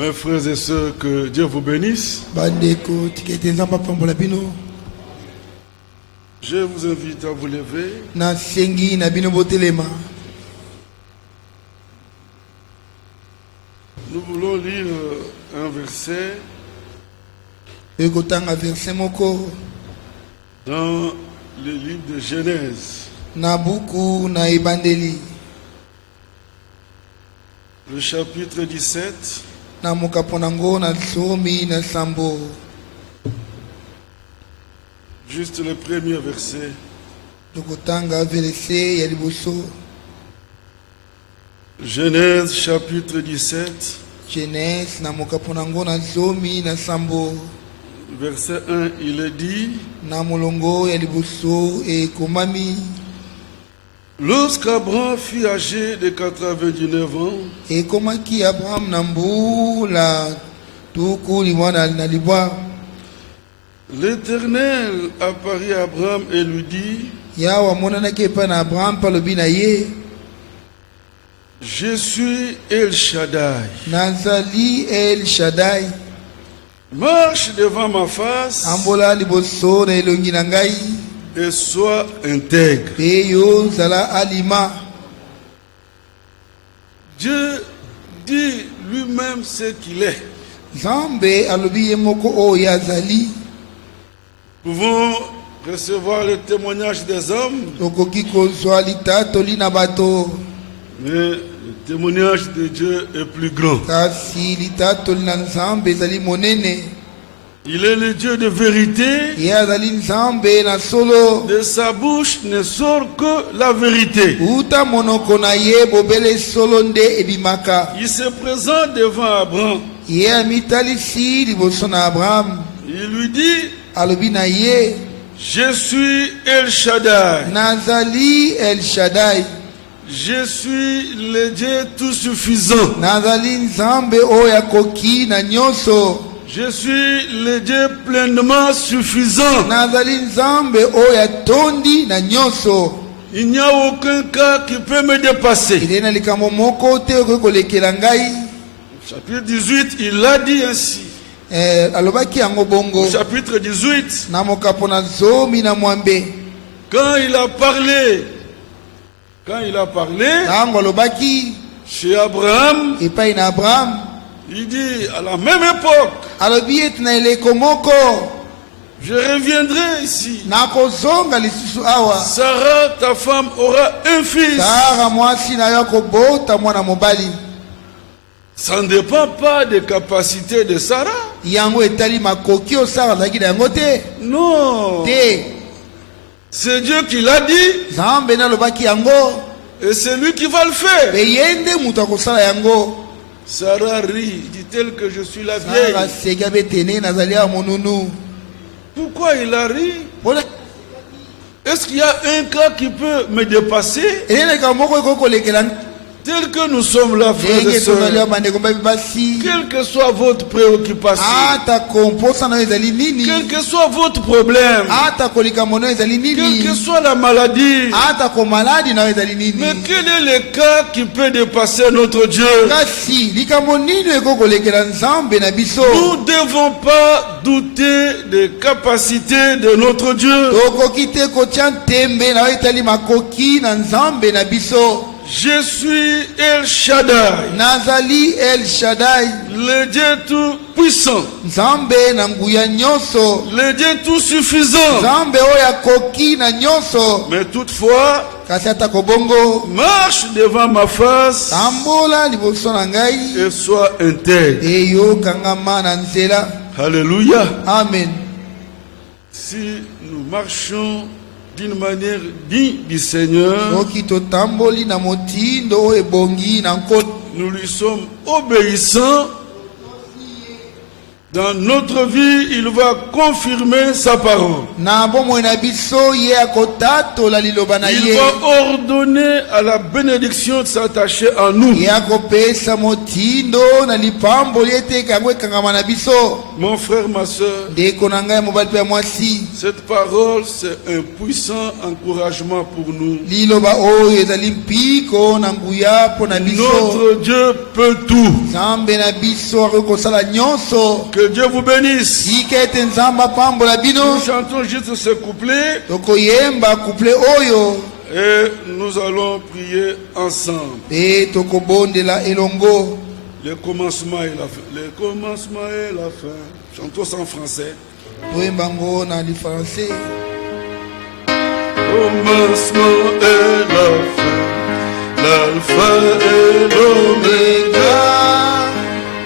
Mes frères et sœurs, que Dieu vous bénisse. Je vous invite à vous lever. Nous voulons lire un verset dans le livre de Genèse. Le chapitre 17. Juste le premier verset. Genèse chapitre 17. Verset 1, il est dit: lorsqu'Abraham fut âgé de 99 ans, l'Éternel apparut à Abraham et lui dit: je suis El Shaddai. Marche devant ma face et sois intègre. Dieu dit lui-même ce qu'il est. Nous pouvons recevoir le témoignage des hommes, mais le témoignage de Dieu est plus grand. Il est le Dieu de vérité. De sa bouche ne sort que la vérité. Il se présente devant Abraham. Il lui dit: je suis El Shaddai. Je suis le Dieu tout suffisant. Je suis le Dieu pleinement suffisant. Il n'y a aucun cas qui peut me dépasser. Chapitre 18, il l'a dit ainsi. Au chapitre 18, quand il a parlé chez Abraham, il dit à la même époque: je reviendrai ici. Sarah, ta femme, aura un fils. Ça ne dépend pas des capacités de Sarah. Non. C'est Dieu qui l'a dit. Et c'est lui qui va le faire. Sarah rit, dit-elle que je suis la vieille. Pourquoi il a ri? Est-ce qu'il y a un cas qui peut me dépasser? Tel que nous sommes là, frères et sœurs, quelle que soit votre préoccupation, quel que soit votre problème, quelle que soit la maladie, mais quel est le cas qui peut dépasser notre Dieu? Nous ne devons pas douter des capacités de notre Dieu. Je suis El Shaddai. Le Dieu tout puissant. Le Dieu tout suffisant. Mais toutefois, marche devant ma face et sois intègre. Alléluia. Amen. Si nous marchons d'une manière digne du Seigneur, nous lui sommes obéissants, Dans notre vie, il va confirmer sa parole. Il va ordonner à la bénédiction de s'attacher à nous. Mon frère, ma soeur, cette parole, c'est un puissant encouragement pour nous. Notre Dieu peut tout. Que Dieu vous bénisse. Nous chantons juste ce couplet. Et nous allons prier ensemble. Le commencement et la fin. Le commencement et la fin. Chantons ça en français. Commencement et la fin. L'alpha et l'oméga.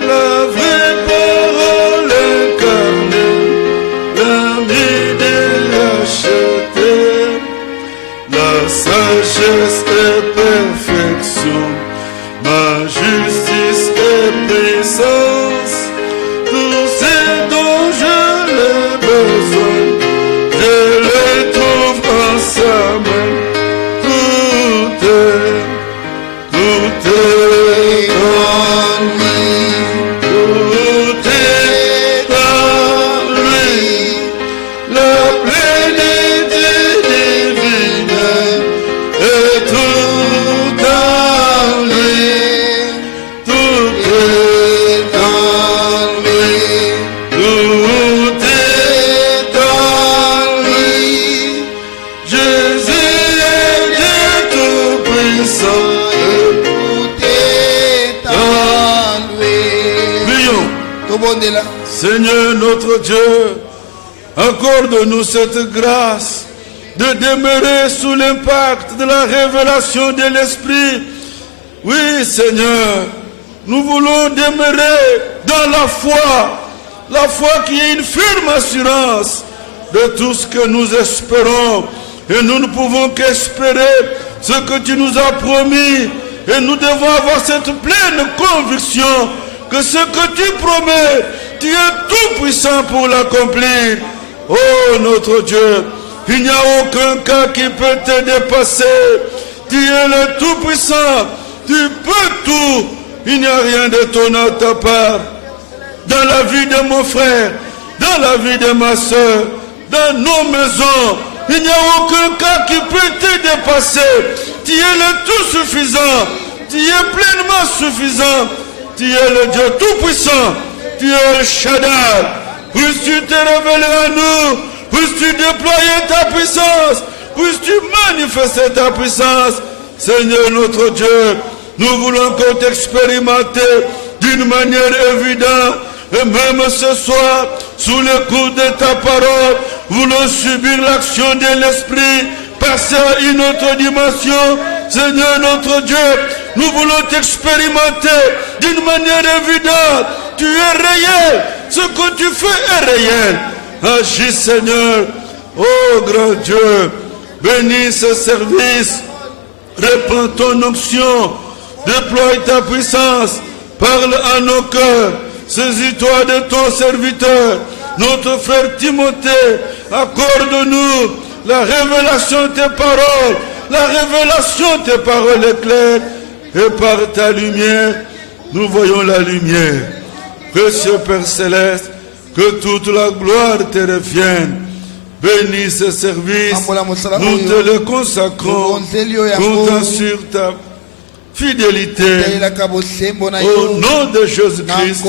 La vraie parole incarnée. L'ami déracheté. La sagesse et perfection. Ma justice et puissance. Tout ce dont je l'ai besoin. Je les trouve en sa main. Tout est en lui. Tout est en lui. La plénitude divine est tout en lui. Tout est en lui. Tout est en lui. Jésus est Dieu tout-puissant. Prions. Seigneur notre Dieu, accorde-nous cette grâce de demeurer sous l'impact de la révélation de l'Esprit. Oui, Seigneur, nous voulons demeurer dans la foi qui est une ferme assurance de tout ce que nous espérons. Et nous ne pouvons qu'espérer ce que tu nous as promis. Et nous devons avoir cette pleine conviction que ce que tu promets, tu es tout puissant pour l'accomplir. Oh notre Dieu, il n'y a aucun cas qui peut te dépasser. Tu es le tout puissant, tu peux tout. Il n'y a rien d'étonnant à ta part. Dans la vie de mon frère, dans la vie de ma soeur, dans nos maisons, il n'y a aucun cas qui peut te dépasser. Tu es le tout suffisant. Tu es pleinement suffisant. Tu es le Dieu tout-puissant. Tu es le Shaddai. Puisses-tu te révéler à nous. Puisses-tu déployer ta puissance. Puisses-tu manifester ta puissance. Seigneur notre Dieu, nous voulons qu'on t'expérimente d'une manière évidente. Et même ce soir, sous le coup de ta parole, voulons subir l'action de l'Esprit, passer à une autre dimension. Seigneur notre Dieu, nous voulons t'expérimenter d'une manière évidente. Tu es réel. Ce que tu fais est réel. Agis, Seigneur. Oh grand Dieu, bénis ce service. Répands ton onction. Déploie ta puissance. Parle à nos cœurs. Saisis-toi de ton serviteur, notre frère Timothée. Accorde-nous la révélation de tes paroles. La révélation de tes paroles est claire. Et par ta lumière, nous voyons la lumière. Précieux Père Céleste, que toute la gloire te revienne. Bénis ce service. Nous te le consacrons. Comptons sur ta fidélité. Au nom de Jésus-Christ.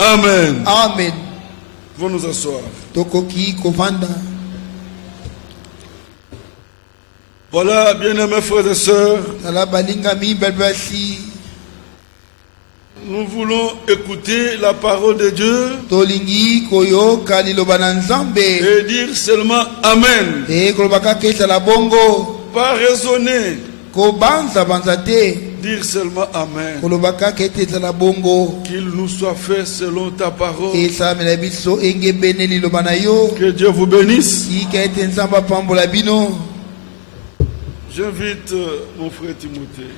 Amen. Amen. Vous nous asseoir. Voilà, bien-aimés frères et sœurs, nous voulons écouter la parole de Dieu et dire seulement Amen. Pas raisonner. Dire seulement Amen. Qu'il nous soit fait selon ta parole. Que Dieu vous bénisse. J'invite mon frère Timothée.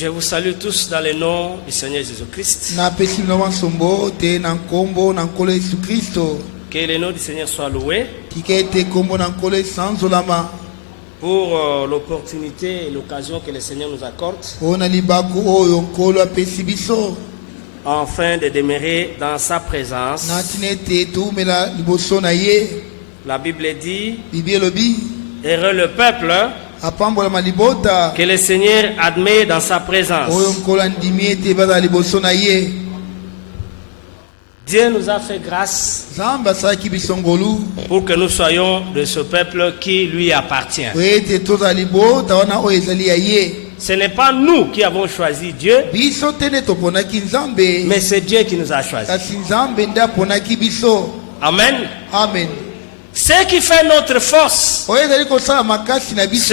Je vous salue tous dans le nom du Seigneur Jésus-Christ. Que le nom du Seigneur soit loué pour l'opportunité et l'occasion que le Seigneur nous accorde afin de demeurer dans sa présence. La Bible dit, heureux le peuple que le Seigneur admet dans sa présence. Dieu nous a fait grâce pour que nous soyons de ce peuple qui lui appartient. Ce n'est pas nous qui avons choisi Dieu, mais c'est Dieu qui nous a choisis. Amen. Amen. Ce qui fait notre force, c'est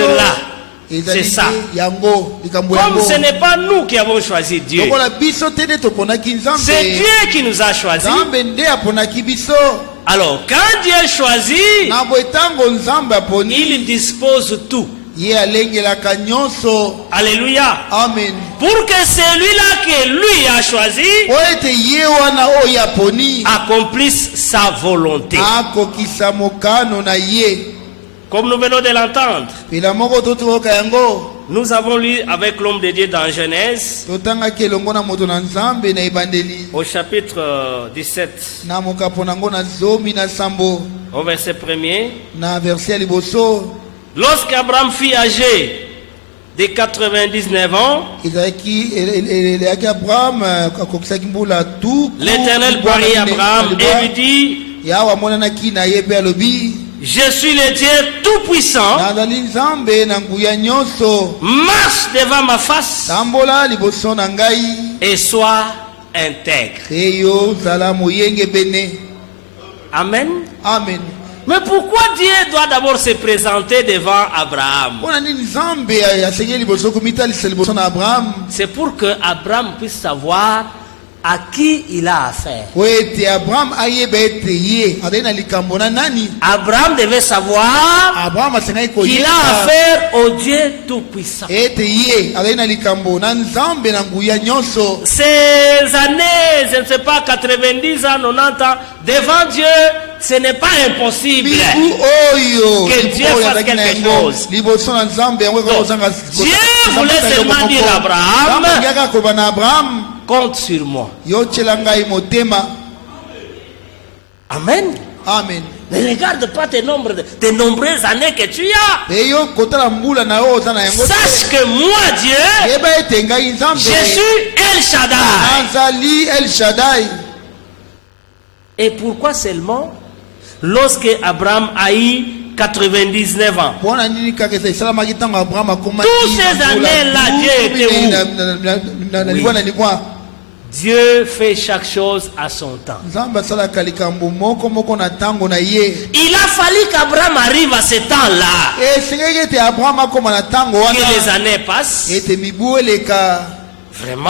là. C'est ça. Comme ce n'est pas nous qui avons choisi Dieu, c'est Dieu qui nous a choisis. Alors, quand Dieu choisit, il dispose tout. Alléluia. Amen. Pour que celui-là que lui a choisi accomplisse sa volonté. Comme nous venons de l'entendre, nous avons lu avec l'homme de Dieu dans Genèse, au chapitre 17, au verset 1er. Lorsqu'Abraham fut âgé de 99 ans, l'Éternel parut à Abraham et lui dit, je suis le Dieu Tout-Puissant, marche devant ma face et sois intègre. Amen. Amen. Mais pourquoi Dieu doit d'abord se présenter devant Abraham? C'est pour que Abraham puisse savoir à qui il a affaire. Abraham devait savoir qu'il a affaire au Dieu Tout-Puissant. Ces années, je ne sais pas, 90 ans, 90 ans, devant Dieu, ce n'est pas impossible que Dieu fasse quelque chose. Dieu voulait seulement dire à Abraham, compte sur moi. Amen. Amen. Ne regarde pas tes nombreuses années que tu as. Sache que moi, Dieu, je suis El Shaddai. Et pourquoi seulement lorsque Abraham a eu 99 ans? Toutes ces années-là, Dieu était où? Oui. Dieu fait chaque chose à son temps. Il a fallu qu'Abraham arrive à ce temps-là. Que les années passent. Vraiment,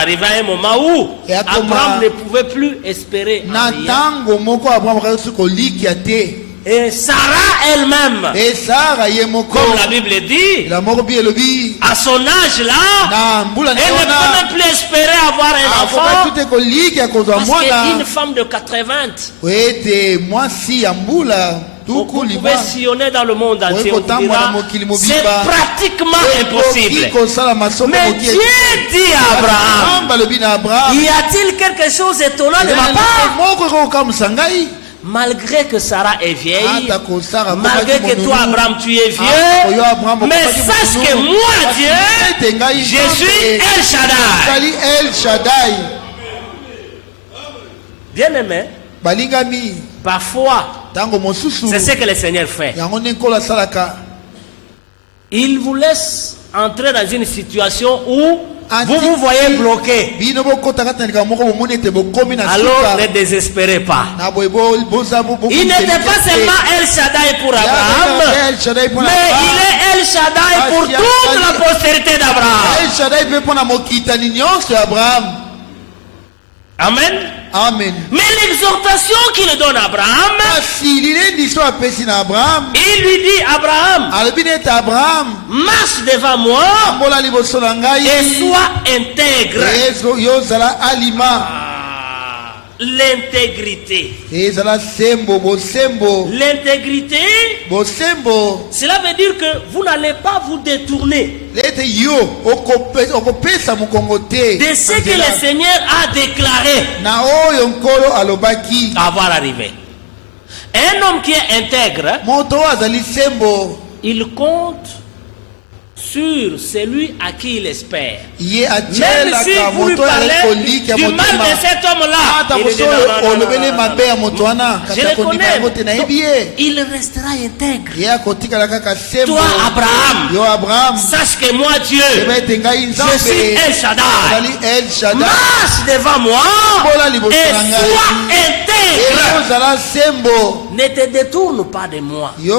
arrivé à un moment où Abraham ne pouvait plus espérer en rien. Et Sarah elle-même, comme la Bible dit, à son âge là, elle ne peut même plus espérer avoir un enfant. Parce qu'une femme de 80, vous pouvez sillonner dans le monde entier, c'est pratiquement impossible. Mais Dieu dit à Abraham, y a-t-il quelque chose d'étonnant de ma part? Malgré que Sarah est vieille, malgré que toi Abraham tu es vieux, mais sache que moi Dieu, je suis El Shaddai. Bien aimé, parfois c'est ce que le Seigneur fait. Il vous laisse entrer dans une situation où vous vous voyez bloqué. Alors ne désespérez pas. Il n'était pas seulement El Shaddai pour Abraham, mais il est El Shaddai pour toute la postérité d'Abraham. Amen. Amen. Mais l'exhortation qu'il donne à Abraham, il lui dit Abraham, marche devant moi et sois intègre. L'intégrité. L'intégrité, cela veut dire que vous n'allez pas vous détourner de ce que le Seigneur a déclaré avoir arrivé. Un homme qui est intègre, il compte sur celui à qui il espère. Même si vous lui parlez du mal de cet homme-là, il dit je le connais, donc, il restera intègre. Toi Abraham, sache que moi Dieu, je suis El Shaddai. Marche devant moi et sois intègre. Ne te détourne pas de moi. C'est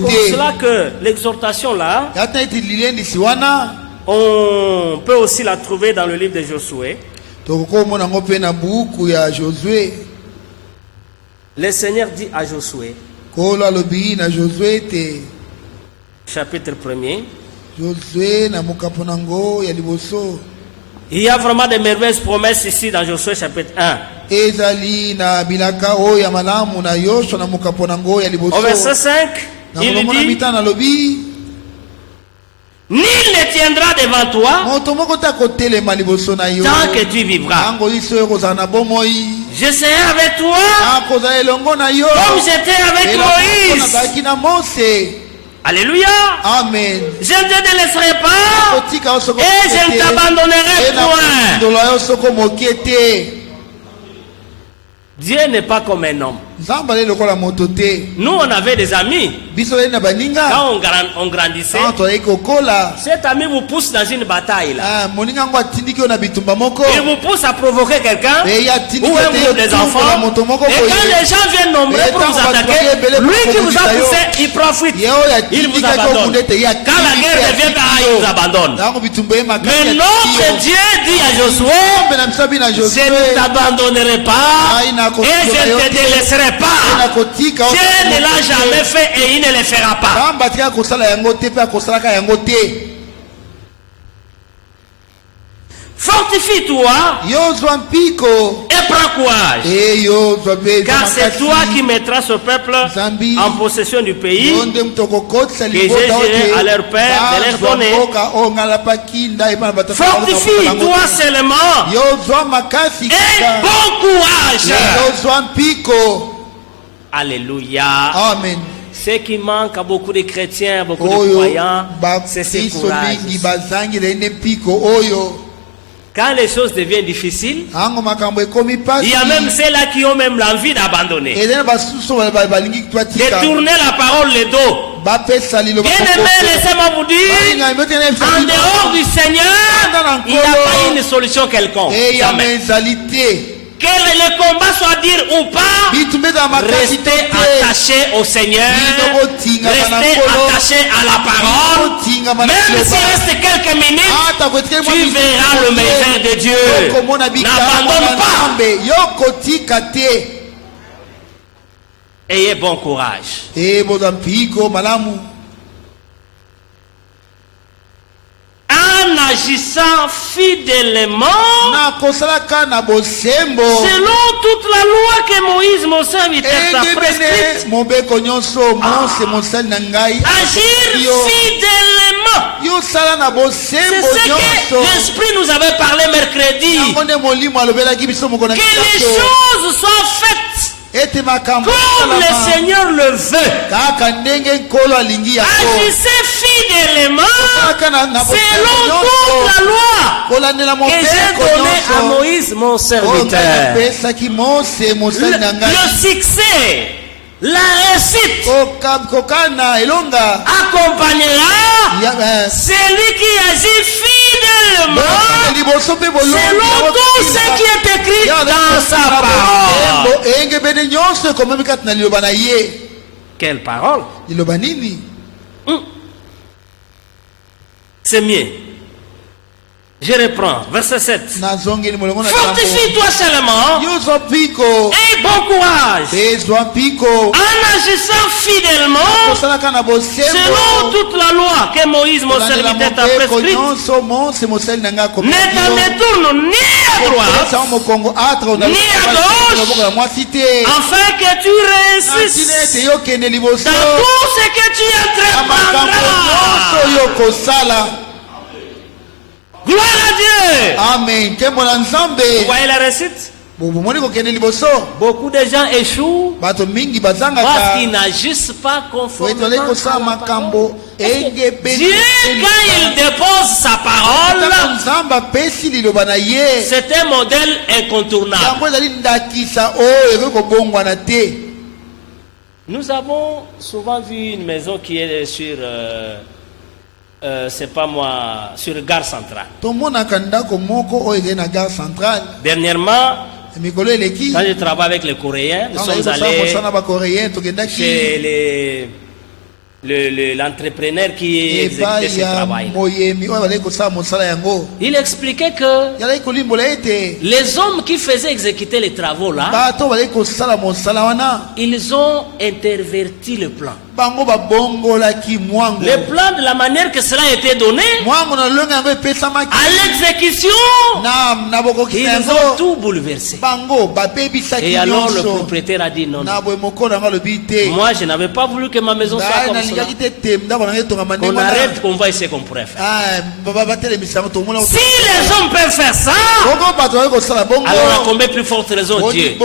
pour cela que l'exhortation là, on peut aussi la trouver dans le livre de Josué. Le Seigneur dit à Josué, chapitre 1er, il y a vraiment de merveilleuses promesses ici dans Josué chapitre 1. Au verset 5, il dit, nul ne tiendra devant toi tant que tu vivras. Je serai avec toi comme j'étais avec Moïse. Alléluia. Amen. Je ne te laisserai pas et je ne t'abandonnerai point. Dieu n'est pas comme un homme. Nous, on avait des amis. Quand on grandissait, cet ami vous pousse dans une bataille là. Il vous pousse à provoquer quelqu'un ou un groupe des enfants. Et quand les gens viennent nombreux pour vous attaquer, lui qui vous a poussé, il profite. Il vous abandonne. Quand la guerre devient pareille, il vous abandonne. Mais notre Dieu dit à Josué, je ne t'abandonnerai pas et je ne te délaisserai pas. Dieu ne l'a jamais fait et il ne le fera pas. Fortifie-toi et prends courage, car c'est toi qui mettras ce peuple en possession du pays que j'ai juré à leur père de leur donner. Fortifie-toi seulement et bon courage. Alléluia. Amen. Ce qui manque à beaucoup de chrétiens, beaucoup de croyants, c'est ce courage. Quand les choses deviennent difficiles, il y a même ceux-là qui ont même l'envie d'abandonner, de tourner la parole le dos. Bien-aimés, laissez-moi vous dire, en dehors du Seigneur, il n'y a pas une solution quelconque. Jamais. Que le combat soit dire ou pas, restez attaché au Seigneur, restez attaché à la parole. Même s'il reste quelques minutes, tu verras le merveille de Dieu. N'abandonne pas. Ayez bon courage. En agissant fidèlement selon toute la loi que Moïse, mon serviteur, t'a prescrite. Agir fidèlement. C'est ce que l'Esprit nous avait parlé mercredi. Que les choses soient faites comme le Seigneur le veut. Agissez fidèlement selon toute la loi que j'ai donnée à Moïse mon serviteur. Le succès, la réussite accompagnera celui qui agit fidèlement selon tout ce qui est écrit dans sa parole. Quelle parole? C'est mieux Je reprends, verset 7. Fortifie-toi seulement et bon courage en agissant fidèlement selon toute la loi que Moïse, mon serviteur, t'a prescrite. Ne t'en détourne ni à droite ni à gauche, afin que tu réussisses dans tout ce que tu entreprendras. Gloire à Dieu. Amen. Vous voyez la réussite? Beaucoup de gens échouent parce qu'ils n'agissent pas conformément à la parole. Dieu, quand il dépose sa parole, c'est un modèle incontournable. Nous avons souvent vu une maison qui est sur... c'est pas moi, sur Gare Centrale. Dernièrement, quand je travaille avec les Coréens, nous sommes allés chez l'entrepreneur qui exécutait ce travail. Il expliquait que les hommes qui faisaient exécuter les travaux là, ils ont interverti le plan. Le plan de la manière que cela a été donné, à l'exécution, ils ont tout bouleversé. Et alors le propriétaire a dit non. Moi je n'avais pas voulu que ma maison soit comme cela. Qu'on arrête, qu'on voit ce qu'on pourrait faire. Si les hommes peuvent faire ça, alors à combien plus forte raison Dieu?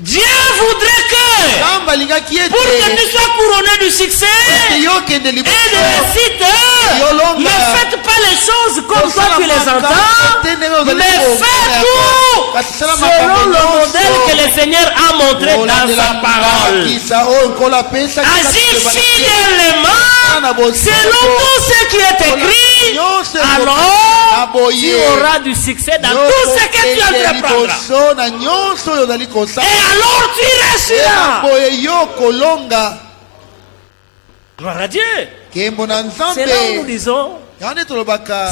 Dieu voudrait que, pour que tu sois couronné du succès et de réussite, ne faites pas les choses comme toi tu les entends, mais faites tout selon le modèle que le Seigneur a montré dans sa parole. Agis fidèlement selon tout ce qui est écrit, alors tu auras du succès dans tout ce que tu entreprendras. Et alors tu réussiras. Gloire à Dieu. C'est là où nous disons,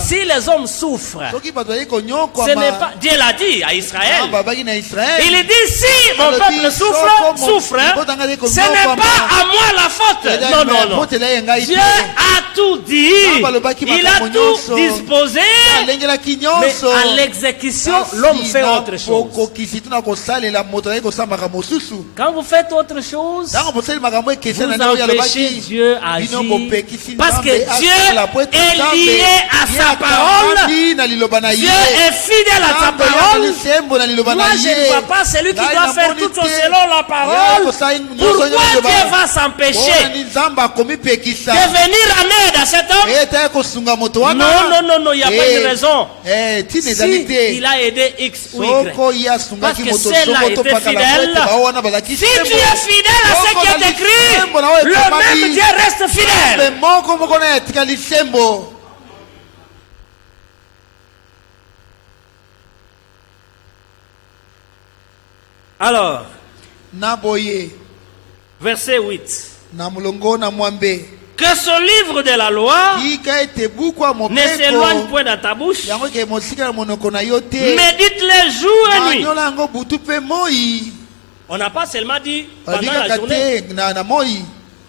si les hommes souffrent, ce n'est pas... Dieu l'a dit à Israël. Il dit, si mon peuple souffre, ce n'est pas à moi la faute. Non. Dieu a tout dit. Il a tout disposé. Mais à l'exécution, l'homme fait autre chose. Quand vous faites autre chose, vous empêchez Dieu à agir. Parce que Dieu est lié à sa parole. Dieu est fidèle à sa parole. Moi je ne vois pas celui qui doit faire tout selon la parole. Pourquoi Dieu va s'empêcher de venir en aide à cet homme? Non, il n'y a pas de raison. Si il a aidé X ou Y, parce que celle-là était fidèle. Si tu es fidèle à ce qui est écrit, le même Dieu reste fidèle. Alors, verset 8. Que ce livre de la loi ne s'éloigne point dans ta bouche, médite-le jour et nuit. On n'a pas seulement dit pendant la journée.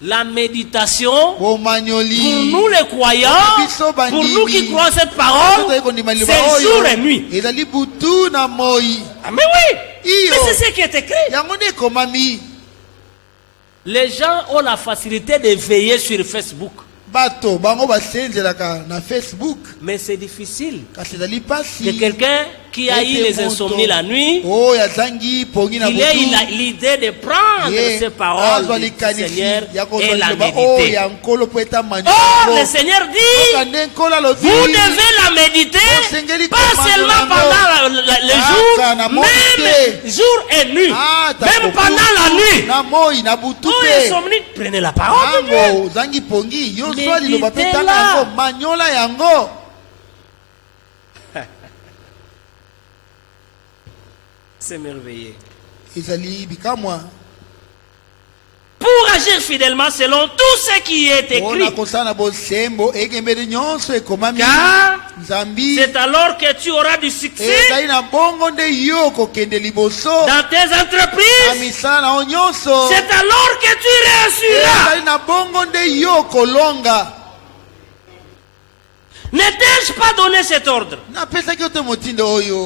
La méditation, pour nous les croyants, pour nous qui croyons cette parole, c'est jour et nuit. Ah mais oui, mais c'est ce qui est écrit. Les gens ont la facilité de veiller sur Facebook. Mais c'est difficile que quelqu'un qui a eu les insomnies la nuit, il ait l'idée de prendre ces paroles du Seigneur et la méditer. Or, le Seigneur dit, vous devez la méditer, pas seulement pendant le jour, même jour et nuit, même pendant la nuit. Oh, insomnie, prenez la parole de Dieu. Méditez-la. C'est merveilleux. Pour agir fidèlement selon tout ce qui est écrit. Car c'est alors que tu auras du succès dans tes entreprises. C'est alors que tu réussiras. Ne t'ai-je pas donné cet ordre?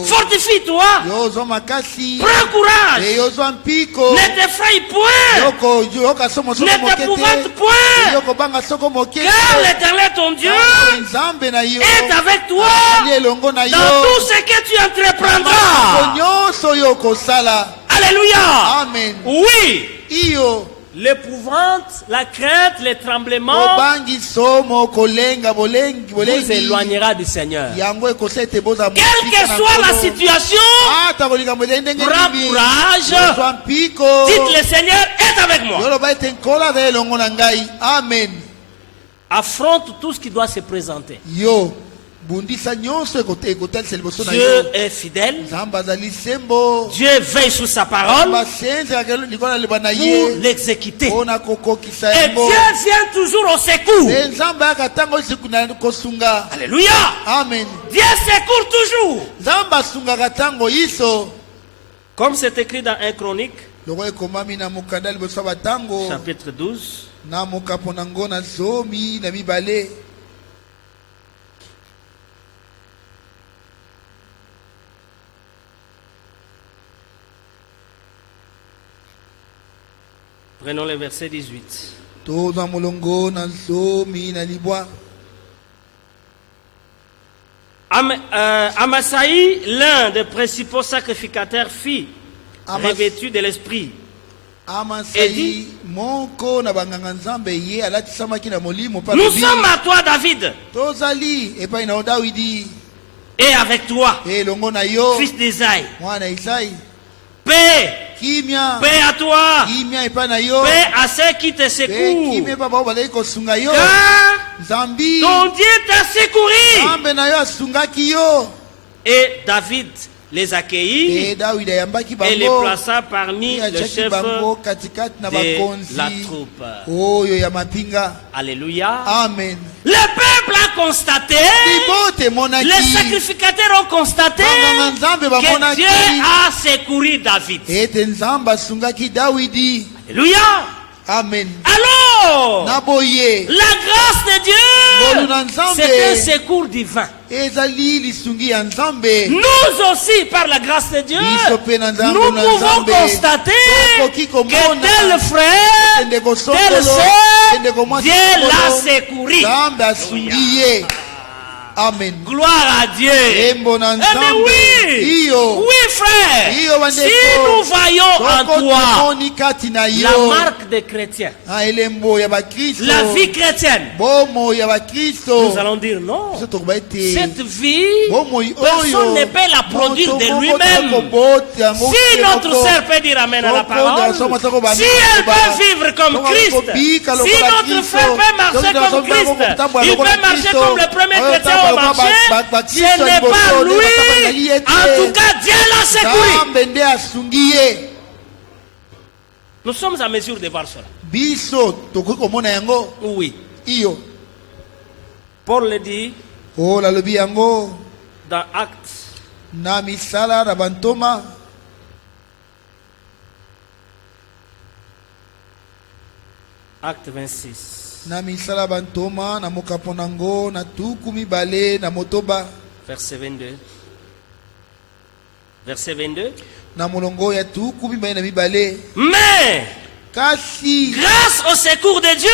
Fortifie-toi. Prends courage. Ne t'effraie point. Ne t'épouvante point. Car l'Éternel ton Dieu est avec toi dans tout ce que tu entreprendras. Alléluia. Amen. Oui. L'épouvante, la crainte, les tremblements vous éloignera du Seigneur. Quelle que soit la situation, prends courage. Dites, le Seigneur est avec moi. Amen. Affronte tout ce qui doit se présenter. Dieu est fidèle. Dieu veille sur sa parole pour l'exécuter. Et Dieu vient toujours au secours. Alléluia. Amen. Dieu secourt toujours. Comme c'est écrit dans 1 Chronique, chapitre 12. Prenons le verset 18. Amasaï, l'un des principaux sacrificateurs, fit revêtu de l'esprit. Et dit, nous sommes à toi, David. Et avec toi, fils d'Isaïe. Paix. Paix à toi. Paix à ceux qui te secourent. Car ton Dieu t'a secouru. Et David les accueillit et les plaça parmi les chefs de la troupe. Alléluia. Amen. Le peuple a constaté, les sacrificateurs ont constaté que Dieu a secouru David. Alléluia. Amen. Alors, la grâce de Dieu, c'est un secours divin. Nous aussi, par la grâce de Dieu, nous pouvons constater que tel frère, telle sœur, Dieu l'a secouru. Amen. Gloire à Dieu. Eh bien oui, oui frère, si nous voyons en toi la marque des chrétiens, la vie chrétienne, nous allons dire non. Cette vie, personne ne peut la produire de lui-même. Si notre sœur peut dire amen à la parole, si elle peut vivre comme Christ, si notre frère peut marcher comme Christ, il peut marcher comme le premier chrétien au marché, ce n'est pas lui. En tout cas, Dieu l'a secouru. Nous sommes en mesure de voir cela. Oui. Paul le dit dans Actes. Acte 26. Verset 22. Verset 22. Mais grâce au secours de Dieu,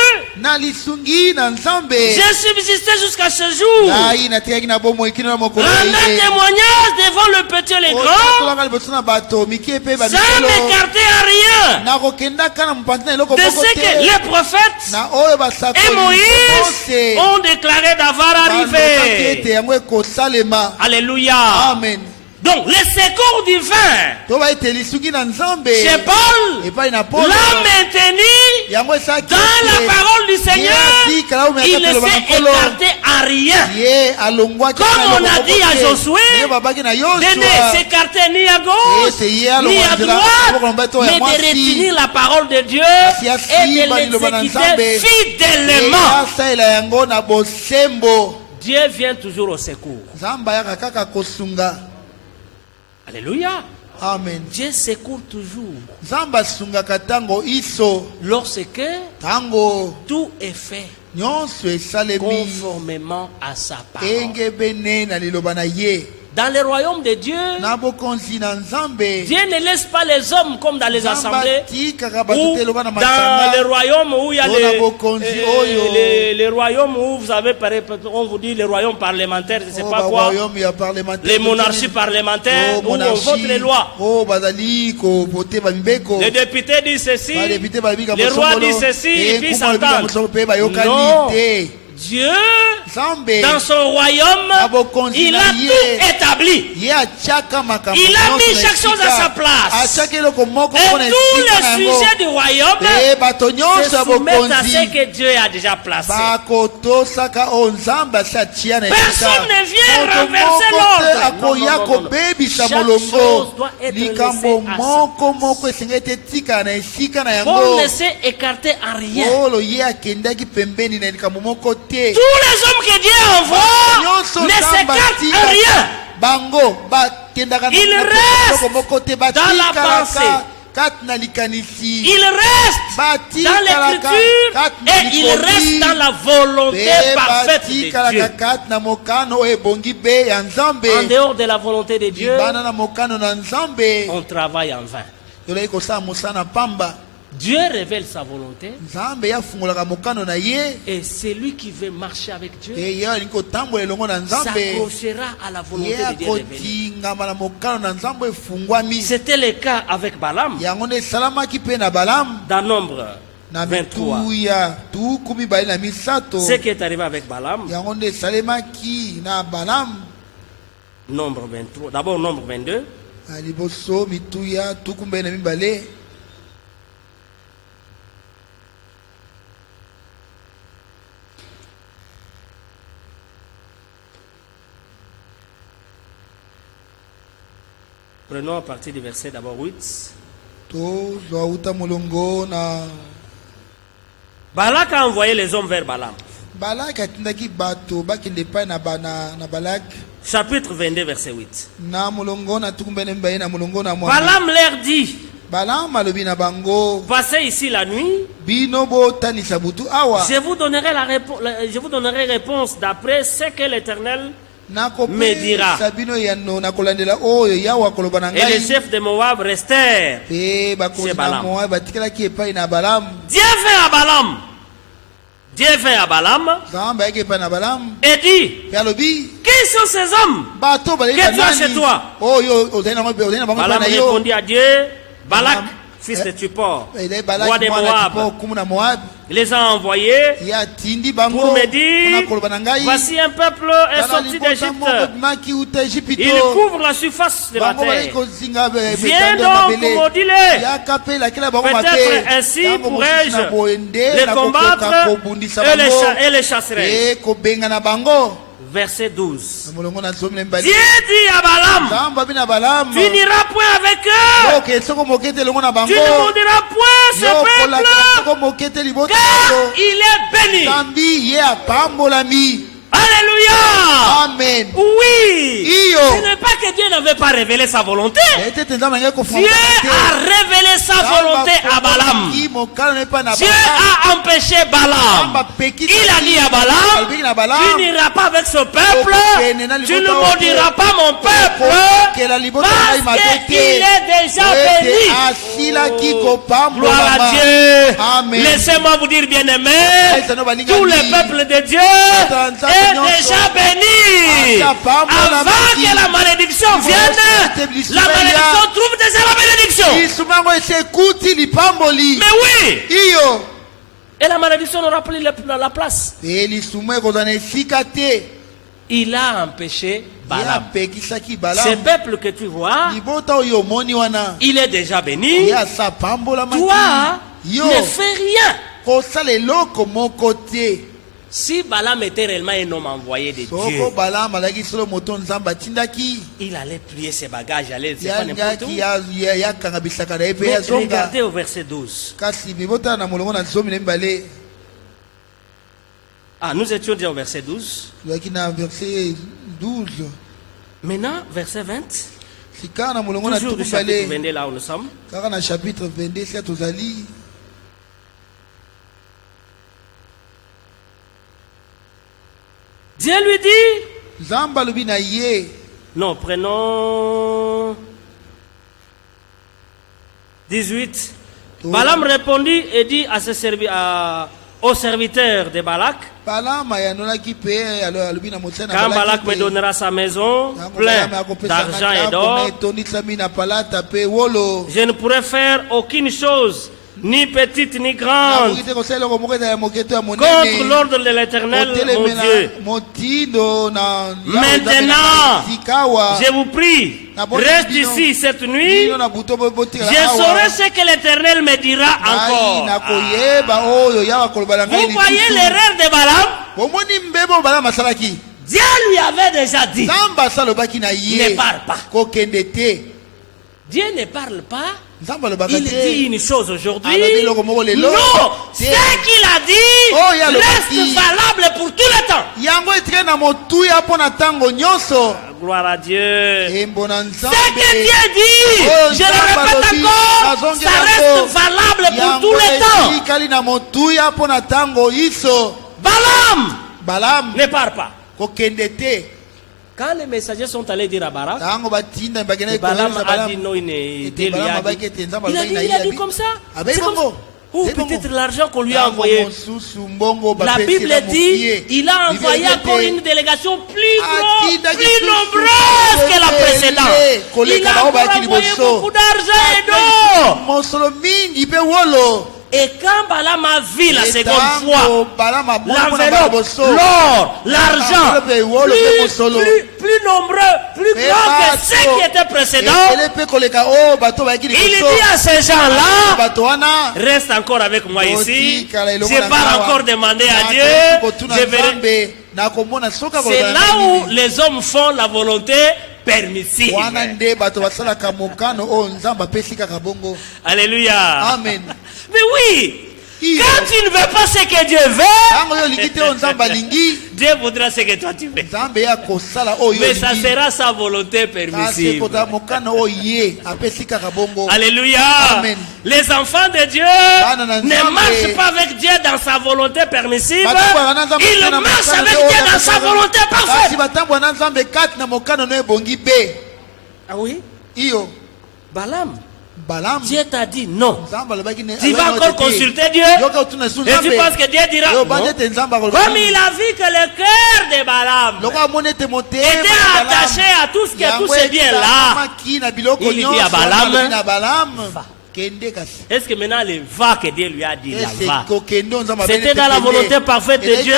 j'ai subsisté jusqu'à ce jour. Rendant témoignage devant le petit et le grand, sans m'écarter à rien de ce que les prophètes et Moïse ont déclaré d'avoir arrivé. Alléluia. Amen. Donc, le secours divin, chez Paul, l'a maintenu dans la parole du Seigneur. Il ne s'est écarté à rien. Comme on a dit à Josué, de ne s'écarter ni à gauche, ni à droite, mais de retenir la parole de Dieu et de l'exécuter fidèlement. Dieu vient toujours au secours. Alléluia. Amen. Dieu secourt toujours. Lorsque tout est fait conformément à sa parole. Dans le royaume de Dieu, Dieu ne laisse pas les hommes comme dans les assemblées ou dans le royaume où il y a les royaumes où vous avez, on vous dit les royaumes parlementaires, je ne sais pas quoi, les monarchies parlementaires où on vote les lois. Les députés disent ceci, les rois disent ceci, et puis s'entendent. Non. Dieu, dans son royaume, il a tout établi. Il a mis chaque chose à sa place. Et tous les sujets du royaume se soumettent à ce que Dieu a déjà placé. Personne ne vient renverser l'ordre. Chaque chose doit être laissée à sa place. Pour laisser écarter en rien. Tous les hommes que Dieu envoie ne s'écartent à rien. Ils restent dans la pensée. Ils restent dans l'écriture et ils restent dans la volonté parfaite de Dieu. En dehors de la volonté de Dieu, on travaille en vain. Dieu révèle sa volonté et celui qui veut marcher avec Dieu s'accrochera à la volonté de Dieu révélée. C'était le cas avec Balaam dans Nombre 23. Ce qui est arrivé avec Balaam, Nombre 23, d'abord Nombre 22. Prenons à partir du verset d'abord 8. Balak a envoyé les hommes vers Balaam. Chapitre 22, verset 8. Balaam leur dit, passez ici la nuit. Je vous donnerai réponse d'après ce que l'Éternel me dira. Et les chefs de Moab restèrent chez Balaam. Dieu vint à Balaam et dit, qui sont ces hommes que tu as chez toi? Balaam répondit à Dieu, Balak, fils de Tupor, roi de Moab, les a envoyés pour me dire, voici un peuple est sorti d'Égypte. Il couvre la surface de la terre. Viens donc, maudis-les. Peut-être ainsi pourrais-je les combattre et les chasserai. Verset 12. Dieu dit à Balaam, tu n'iras point avec eux. Tu ne maudiras point ce peuple, car il est béni. Alléluia. Amen. Oui. Ce n'est pas que Dieu n'avait pas révélé sa volonté. Dieu a révélé sa volonté à Balaam. Dieu a empêché Balaam. Il a dit à Balaam, tu n'iras pas avec ce peuple, tu ne maudiras pas mon peuple, parce qu'il est déjà béni. Gloire à Dieu. Laissez-moi vous dire, bien-aimés, tout le peuple de Dieu est déjà béni. Avant que la malédiction vienne, la malédiction trouve déjà la bénédiction. Mais oui. Et la malédiction n'aura plus la place. Il a empêché Balaam. Ce peuple que tu vois, il est déjà béni. Toi, ne fais rien. Si Balaam était réellement un homme envoyé de Dieu, il allait plier ses bagages, allait c'est pas n'importe où. Mais regardez au verset 12. Ah, nous étions déjà au verset 12. Verset 12. Maintenant, verset 20. Toujours du chapitre 22, là où nous sommes. Chapitre 22, Dieu lui dit. Non, prenons 18. Balaam répondit et dit à aux serviteurs de Balak, quand Balak me donnera sa maison pleine d'argent et d'or, je ne pourrai faire aucune chose, ni petite ni grande, contre l'ordre de l'Éternel, mon Dieu. Maintenant, je vous prie, reste ici cette nuit, je saurai ce que l'Éternel me dira encore. Vous voyez l'erreur de Balaam? Dieu lui avait déjà dit, ne parle pas. Dieu ne parle pas. Il dit une chose aujourd'hui. Non, ce qu'il a dit reste valable pour tout le temps. Gloire à Dieu. Ce que Dieu dit, je le répète encore, ça reste valable pour tout le temps. Balaam ne parle pas. Quand les messagers sont allés dire à Barak, Balaam a dit non, il a dit comme ça. Ou peut-être l'argent qu'on lui a envoyé. La Bible dit il a envoyé encore une délégation plus nombreuse que la précédente. Il a envoyé beaucoup d'argent et d'or. Et quand Balaam a vu la seconde fois l'enveloppe, l'or, l'argent, plus nombreux, plus grand que ceux qui étaient précédents, il dit à ces gens-là, reste encore avec moi ici, je ne vais pas encore demander à Dieu, je verrai. C'est là où les hommes font la volonté permissible. Alléluia. Amen. Mais oui, quand tu ne veux pas ce que Dieu veut, Dieu voudra ce que toi tu veux. Mais ça sera sa volonté permissible. Alléluia. Amen. Les enfants de Dieu ne marchent pas avec Dieu dans sa volonté permissible. Ils marchent avec Dieu dans sa volonté parfaite. Ah oui? Balaam, Dieu t'a dit non. Tu vas encore consulter Dieu. Et tu penses que Dieu dira non. Comme il a vu que le cœur de Balaam était attaché à tout ce c'est bien là, il dit à Balaam, va. Est-ce que maintenant le va que Dieu lui a dit là, va? C'était dans la volonté parfaite de Dieu.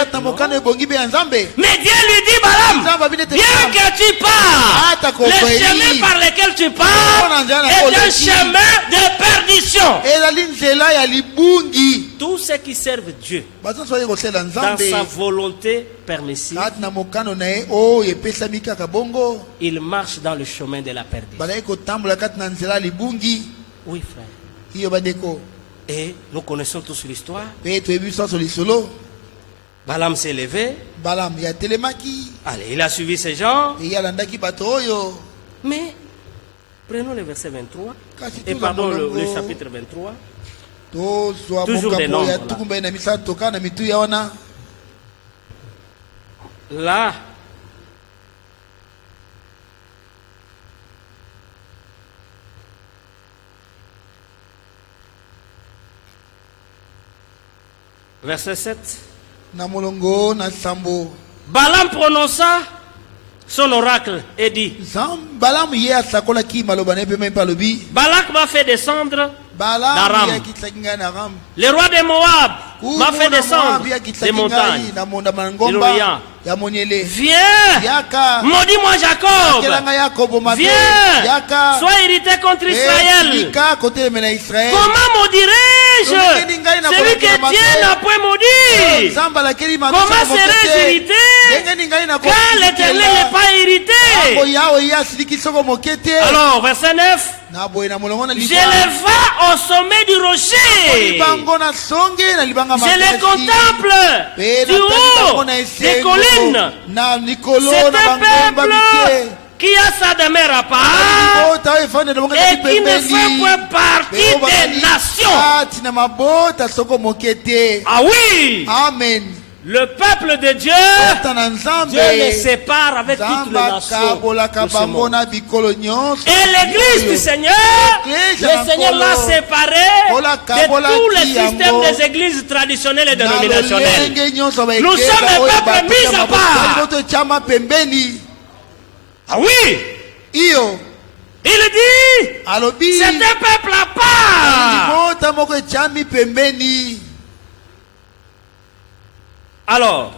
Mais Dieu lui dit, Balaam, bien que tu pars, le chemin par lequel tu pars est un chemin de perdition. Tous ceux qui servent Dieu dans sa volonté permissive, ils marchent dans le chemin de la perdition. Oui, frère. Et nous connaissons tous l'histoire. Balaam s'est levé. Allez, il a suivi ces gens. Mais prenons le verset 23. Et pardon, le chapitre 23. Toujours des nombres là. Verset 7. Balaam prononça son oracle et dit, Balak m'a fait descendre d'Aram. Le roi de Moab m'a fait descendre des montagnes de l'Orient. Viens, maudis-moi Jacob. Viens, sois irrité contre Israël. Comment maudirais dis-je, celui que Dieu n'a point maudit, comment serais-je irrité quand l'Éternel n'est pas irrité? Alors, verset 9. Je les vois au sommet du rocher. Je les contemple du haut des collines. C'est un peuple qui a sa demeure à part et qui ne fait point partie des nations. Ah oui! Amen. Le peuple de Dieu, Dieu les sépare avec toutes les nations de ce monde. Et l'église du Seigneur, le Seigneur l'a séparé de tous les systèmes des églises traditionnelles et dénominationnelles. Nous sommes un peuple mis à part. Ah oui! Il dit, c'est un peuple à part. Alors,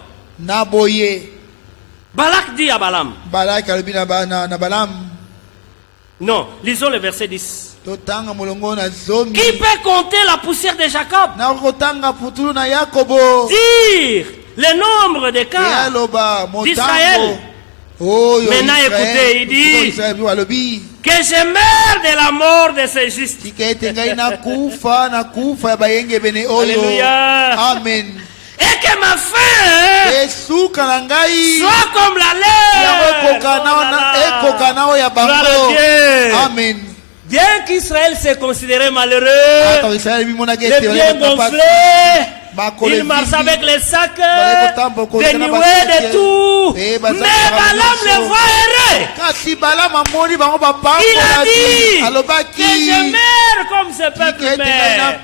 Balak dit à Balaam. Non, lisons le verset 10. Qui peut compter la poussière de Jacob? Dire le nombre des cas d'Israël. Maintenant écoutez, il dit que je meurs de la mort de ces justes. Alléluia. Amen. Et que ma fin soit comme la leur. Amen. Bien qu'Israël se considérait malheureux, les pieds gonflés, il marche avec les sacs, dénoués de tout. Mais Balaam le voit heureux. Il a dit que je meurs comme ce peuple meurt.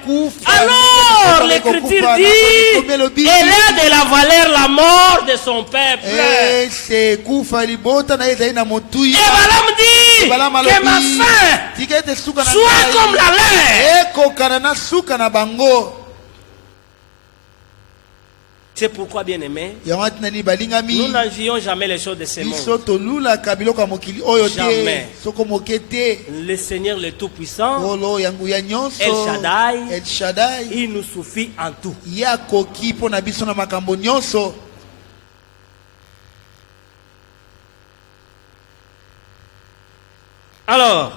Alors l'écriture dit, elle a de la valeur la mort de son peuple. Et Balaam dit que ma fin soit comme la leur. C'est pourquoi, bien aimé, nous n'envions jamais les choses de ce monde. Jamais. Le Seigneur le Tout-Puissant, El Shaddai, il nous suffit en tout. Alors,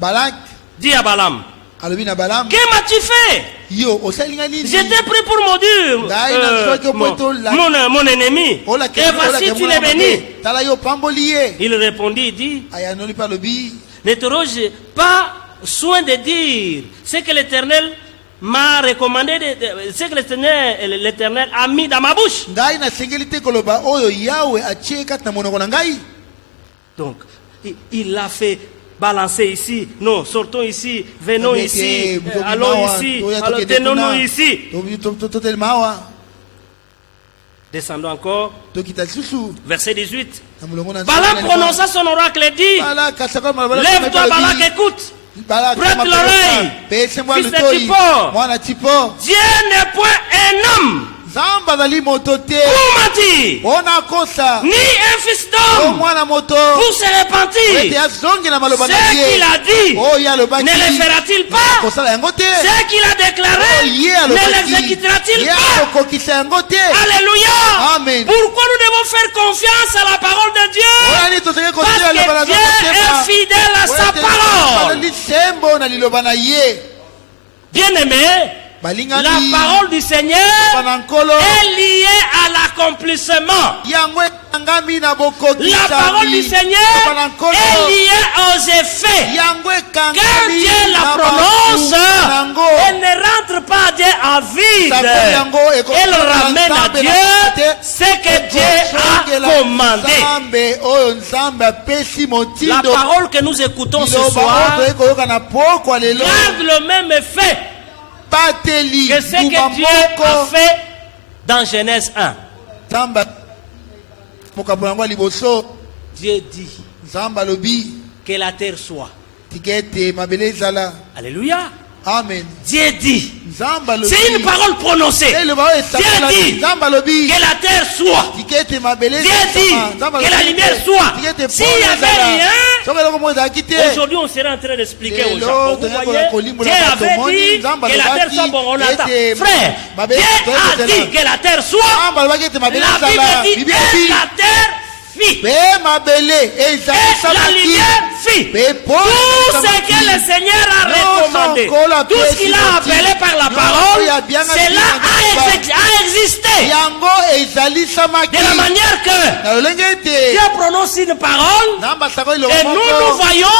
Balak dit à Balaam, que m'as-tu fait? J'étais pris pour mon ennemi. Et voici tu l'es béni. Il répondit, il dit, ne t'aurais-je pas soin de dire ce que l'Éternel m'a recommandé, ce que l'Éternel a mis dans ma bouche. Donc, il l'a fait balancer ici, non, sortons ici, venons ici, allons ici, alors tenons-nous ici. Descendons encore, verset 18. Balaam prononça son oracle et dit, lève-toi Balak, écoute, prête l'oreille, fils de Tipor, Dieu n'est point un homme pour mentir, ni un fils d'homme pour se repentir. Ce qu'il a dit, ne le fera-t-il pas? Ce qu'il a déclaré, ne l'exécutera-t-il pas? Alléluia. Amen. Pourquoi nous devons faire confiance à la parole de Dieu? Parce que Dieu est fidèle à sa parole. Bien aimé, la parole du Seigneur est liée à l'accomplissement. La parole du Seigneur est liée aux effets. Quand Dieu la prononce, elle ne rentre pas à Dieu en vide. Elle ramène à Dieu ce que Dieu a commandé. La parole que nous écoutons ce soir garde le même effet que ce que Dieu a fait dans Genèse 1. Dieu dit que la terre soit. Alléluia. Amen. Dieu dit. C'est une parole prononcée. Dieu dit que la terre soit. Dieu dit que la lumière soit. S'il n'y avait rien, aujourd'hui on serait en train d'expliquer aux gens. Vous voyez, Dieu avait dit que la terre soit. Bon, on attend. Frère, Dieu a dit que la terre soit. La Bible dit que la terre fit. Et la lumière fit. Tout ce que le Seigneur a recommandé, tout ce qu'il a appelé par la parole, cela a existé. De la manière que Dieu prononce une parole et nous voyons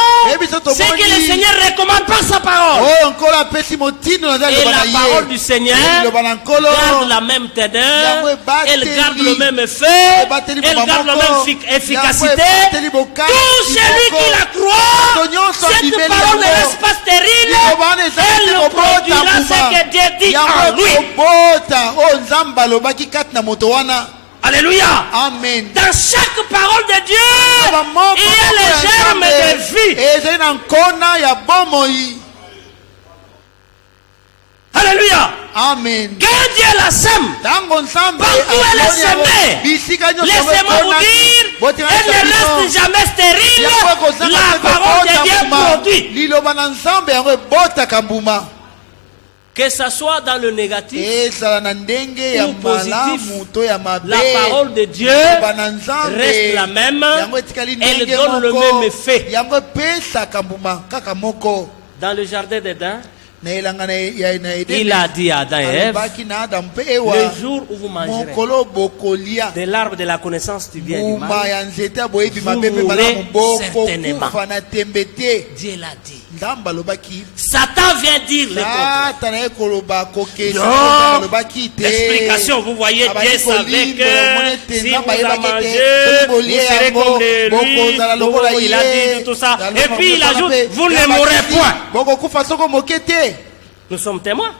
ce que le Seigneur recommande par sa parole. Et la parole du Seigneur garde la même teneur, elle garde le même effet, elle garde la même efficacité. Tout celui qui la croit, cette parole ne reste pas stérile, elle le produira ce que Dieu dit en lui. Alléluia. Amen. Dans chaque parole de Dieu, il y a le germe de vie. Alléluia. Amen. Quand Dieu la sème, partout elle est semée. Laissez-moi vous dire, elle ne reste jamais stérile. La parole de Dieu produit. Que ce soit dans le négatif ou positif, la parole de Dieu reste la même. Elle donne le même effet. Dans le jardin d'Éden, il a dit à Adam et Ève, le jour où vous mangerez de l'arbre de la connaissance du bien et du mal, vous mourrez certainement. Dieu l'a dit. Satan vient dire le contraire. L'explication, vous voyez, Dieu savait que si vous la mangez, vous serez comme de lui. Il a dit tout ça. Et puis il ajoute, vous ne mourrez point. Nous sommes témoins.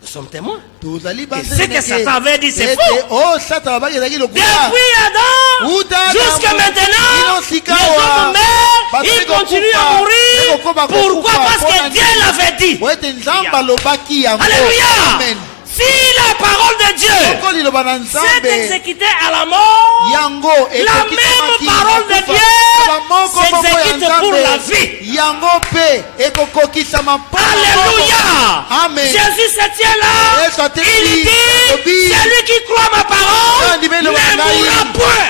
Nous sommes témoins. Et ce que Satan avait dit, c'est faux. Depuis Adam jusqu'à maintenant, les hommes meurent, ils continuent à mourir. Pourquoi? Parce que Dieu l'avait dit. Alléluia. Si la parole de Dieu s'est exécutée à la mort, la même parole de Dieu s'exécute pour la vie. Alléluia. Amen. Jésus se tient là. Il dit, celui qui croit ma parole ne mourra point.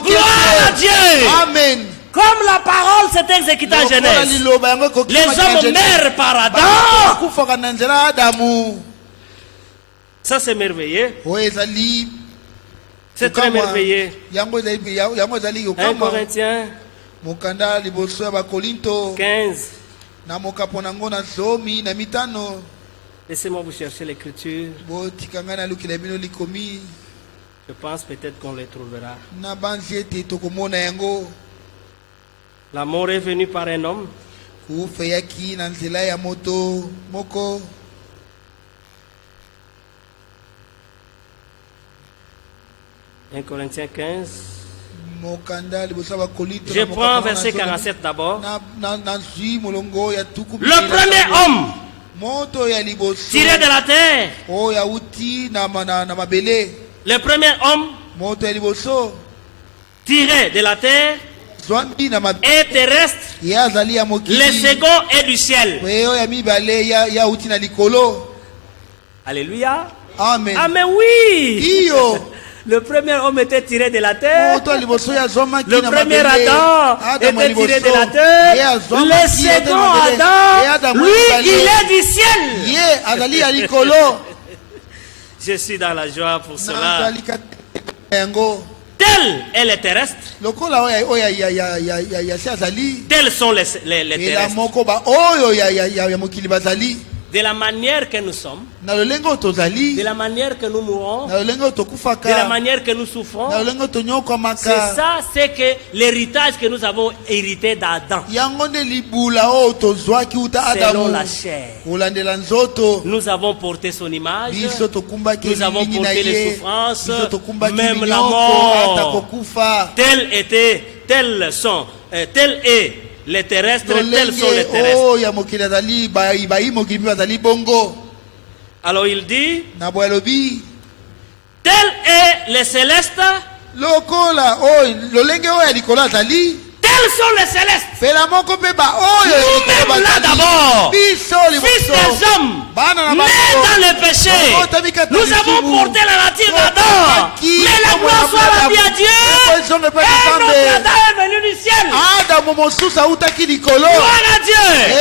Gloire à Dieu. Amen. Comme la parole s'est exécutée en Genèse, les hommes meurent par Adam. Ça c'est merveilleux. C'est très merveilleux. 1 Corinthiens 15. Laissez-moi vous chercher l'écriture. Je pense peut-être qu'on les trouvera. La mort est venue par un homme. 1 Corinthiens 15. Je prends verset 47 d'abord. Le premier homme tiré de la terre. Le premier homme tiré de la terre est terrestre. Le second est du ciel. Alléluia. Amen. Ah mais oui. Le premier homme était tiré de la terre. Le premier Adam était tiré de la terre. Le second Adam, lui, il est du ciel. Je suis dans la joie pour cela. Tel est le terrestre. Tels sont les terrestres. De la manière que nous sommes, de la manière que nous mourons, de la manière que nous souffrons, c'est ça, c'est que l'héritage que nous avons hérité d'Adam. Selon la chair. Nous avons porté son image, nous avons porté les souffrances, même la mort. Tel est les terrestres, tels sont les terrestres. Alors il dit, tel est les célestes, tels sont les célestes. Nous-mêmes là d'abord, fils des hommes, nés dans le péché, nous avons porté la nature d'Adam. Mais la gloire soit rendue à Dieu. Et notre Adam est venu du ciel. Gloire à Dieu. Et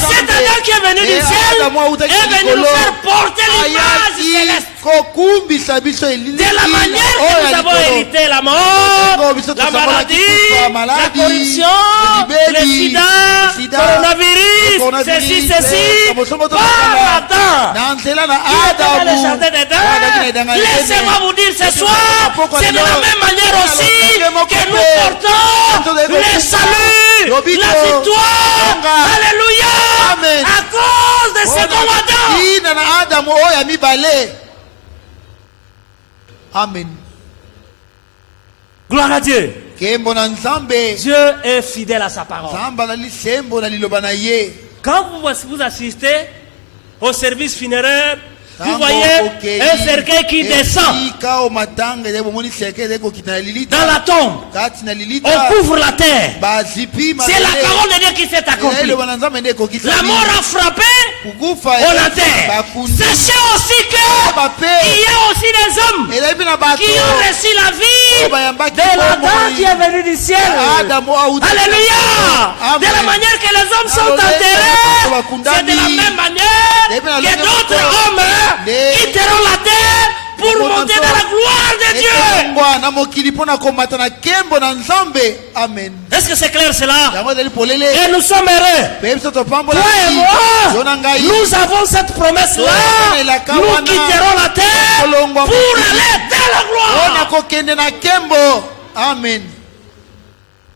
cet Adam qui est venu du ciel est venu nous faire porter l'image céleste. De la manière que nous avons hérité la mort, la maladie, la corruption, le sida, coronavirus, ceci, par Adam. Il était dans le jardin d'Éden. Laissez-moi vous dire ce soir, c'est de la même manière aussi que nous portons le salut, la victoire. Alléluia. À cause de ce bon Adam. Amen. Gloire à Dieu. Dieu est fidèle à sa parole. Quand vous assistez au service funéraire, vous voyez un cercueil qui descend dans la tombe. On couvre la terre. C'est la parole de Dieu qui s'est accomplie. La mort a frappé, on enterre. Sachez aussi qu'il y a aussi des hommes qui ont reçu la vie de l'Adam qui est venu du ciel. Alléluia. De la manière que les hommes sont enterrés, c'est de la même manière que d'autres hommes quitteront la terre pour monter dans la gloire de Dieu. Est-ce que c'est clair cela? Et nous sommes heureux. Toi et moi, nous avons cette promesse-là. Nous quitterons la terre pour aller dans la gloire. Amen.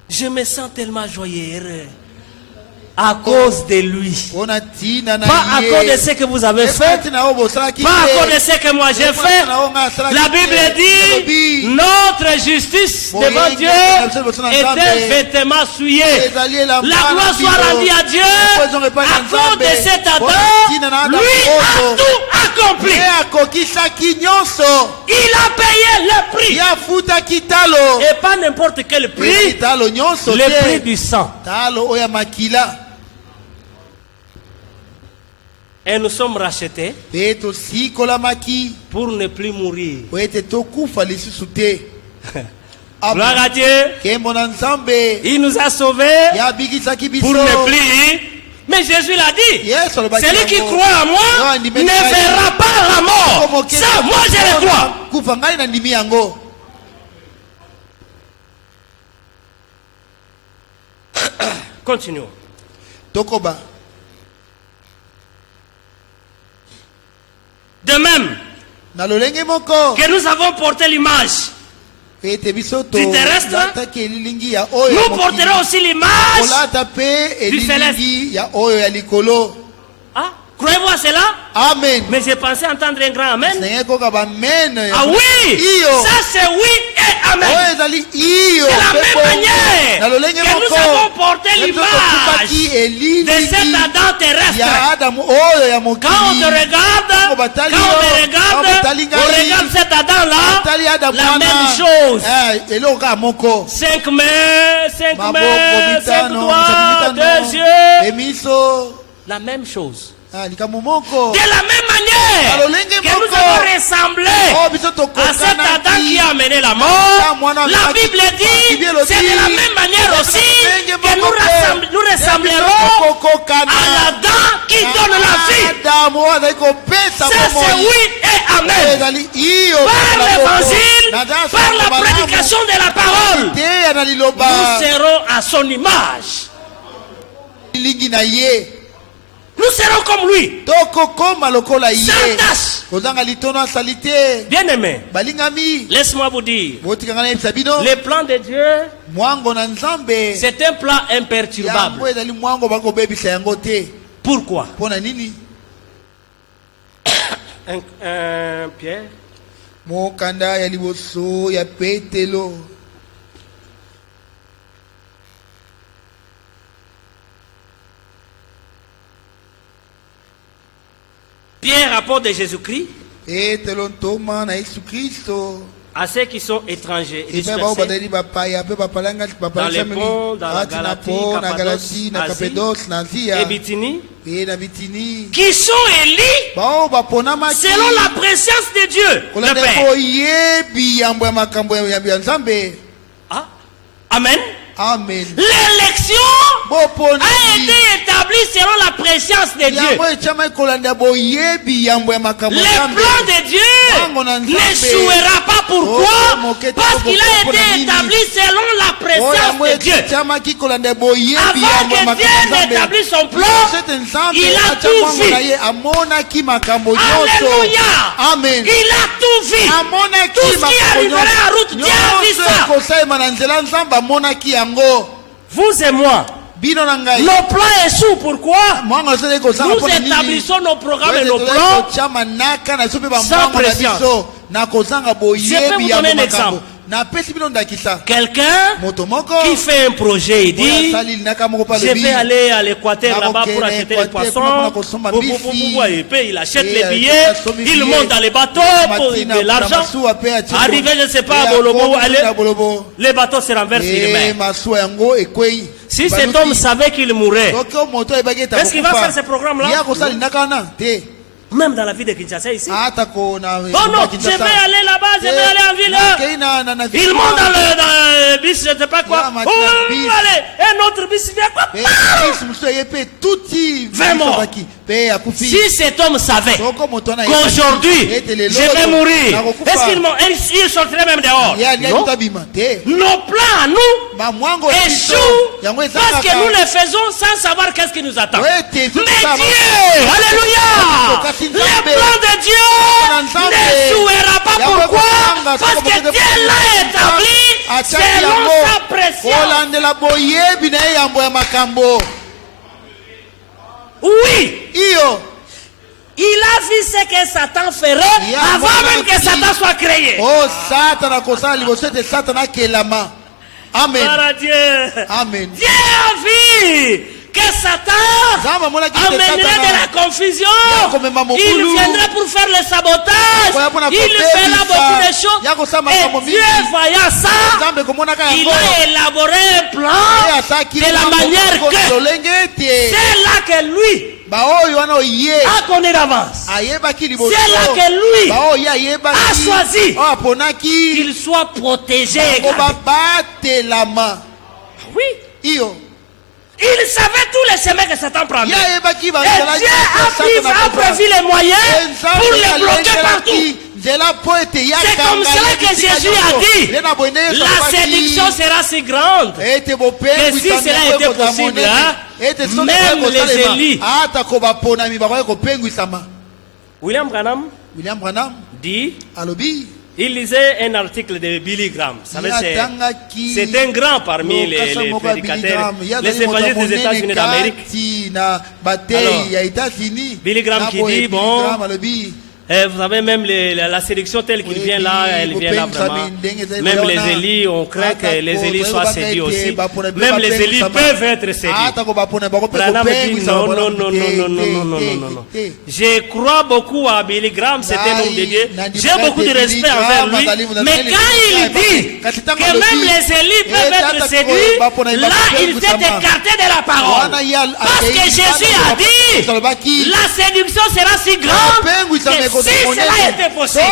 Je me sens tellement joyeux, heureux. À cause de lui. Pas à cause de ce que vous avez fait. Pas à cause de ce que moi j'ai fait. La Bible dit, notre justice devant Dieu est un vêtement souillé. La gloire soit rendue à Dieu. À cause de cet Adam, lui a tout accompli. Il a payé le prix. Et pas n'importe quel prix. Le prix du sang. Et nous sommes rachetés pour ne plus mourir. Gloire à Dieu. Il nous a sauvés pour ne plus. Mais Jésus l'a dit. Celui qui croit en moi ne verra pas la mort. Ça, moi je le crois. Continuons. De même que nous avons porté l'image du terrestre, nous porterons aussi l'image du céleste. Ah, croyez-vous à cela? Amen. Mais j'ai pensé entendre un grand amen. Ah oui, ça c'est oui et amen. C'est la même manière que nous avons porté l'image de cet Adam terrestre. Quand on te regarde, on regarde cet Adam-là, la même chose. 5 mains, 5 doigts, 2 yeux. La même chose. De la même manière que nous avons ressemblé à cet Adam qui a amené la mort, la Bible dit, c'est de la même manière aussi que nous ressemblerons à l'Adam qui donne la vie. Ça c'est oui et amen. Par l'évangile, par la prédication de la parole, nous serons à son image. Nous serons comme lui. Sans tâche. Bien aimé, laisse-moi vous dire, le plan de Dieu, c'est un plan imperturbable. Pourquoi? Pierre. Pierre apporte de Jésus-Christ Et telon Thomas na Yesu Kristo. à ceux qui sont étrangers et Et ben ba dispersés badali bapaya pe bapalanga dans les ponts, dans la Galatie, na Cappadoce na Asia. et Bithynie, Et na Bitini. qui sont élus Ba bapona ma selon la présence de Dieu, le Père. Oyebi yambo makambo ya Nzambe. Ah, amen. Amen. L'élection a été établie selon la présence de Dieu. Le plan de Dieu n'échouera pas. Pourquoi? Parce qu'il a été établi selon la présence de Dieu. Avant que Dieu n'établisse son plan, il a tout vu. Alléluia. Amen. Il a tout vu. Tout ce qui arriverait en route, Dieu a vu ça. Vous et moi, nos plans échouent. Pourquoi? Nous établissons nos programmes et nos plans sans pression. Je peux vous donner un exemple. Quelqu'un qui fait un projet, il dit je vais aller à l'Équateur là-bas pour acheter les poissons. Il achète les billets, il monte dans les bateaux pour de l'argent. Arrivé, je ne sais pas, à Bolobo, les bateaux se renversent, il meurt. Si cet homme savait qu'il mourrait, est-ce qu'il va faire ce programme-là? Même dans la vie de Kinshasa ici. Oh non, je vais aller là-bas, je vais aller en ville. Il monte dans le bus, je ne sais pas quoi. Oh, allez, un autre bus vient quoi? 20 morts. Si cet homme savait qu'aujourd'hui, je vais mourir, est-ce qu'il sortirait même dehors? Non. Nos plans à nous échouent parce que nous les faisons sans savoir qu'est-ce qui nous attend. Mais Dieu, alléluia, le plan de Dieu n'échouera pas. Pourquoi? Parce que Dieu l'a établi selon sa présence. Oui. Il a vu ce que Satan ferait avant même que Satan soit créé. Oh, Satan Amen. Amen. Dieu a vu que Satan amènerait de la confusion. Il viendrait pour faire le sabotage. Il fera beaucoup de choses. Et Dieu, voyant ça, il a élaboré un plan de la manière que c'est là que lui a connu d'avance. C'est là que lui a choisi qu'il soit protégé. Oui. Il savait tous les chemins que Satan prendrait. Et Dieu a prévu les moyens pour les bloquer partout. C'est comme cela que Jésus a dit la séduction sera si grande que si cela était possible, même les élites. William Branham dit, il lisait un article de Billy Graham. C'est un grand parmi les prédicateurs, les évangélistes des États-Unis d'Amérique. Billy Graham qui dit, bon, vous savez, même la séduction telle qu'il vient là, elle vient là vraiment. Même les élites, on craint que les élites soient séduits aussi. Même les élites peuvent être séduits. Branham dit non. Je crois beaucoup à Billy Graham, c'est un homme de Dieu. J'ai beaucoup de respect envers lui. Mais quand il dit que même les élites peuvent être séduits, là, il s'est écarté de la parole. Parce que Jésus a dit, la séduction sera si grande que si cela était possible.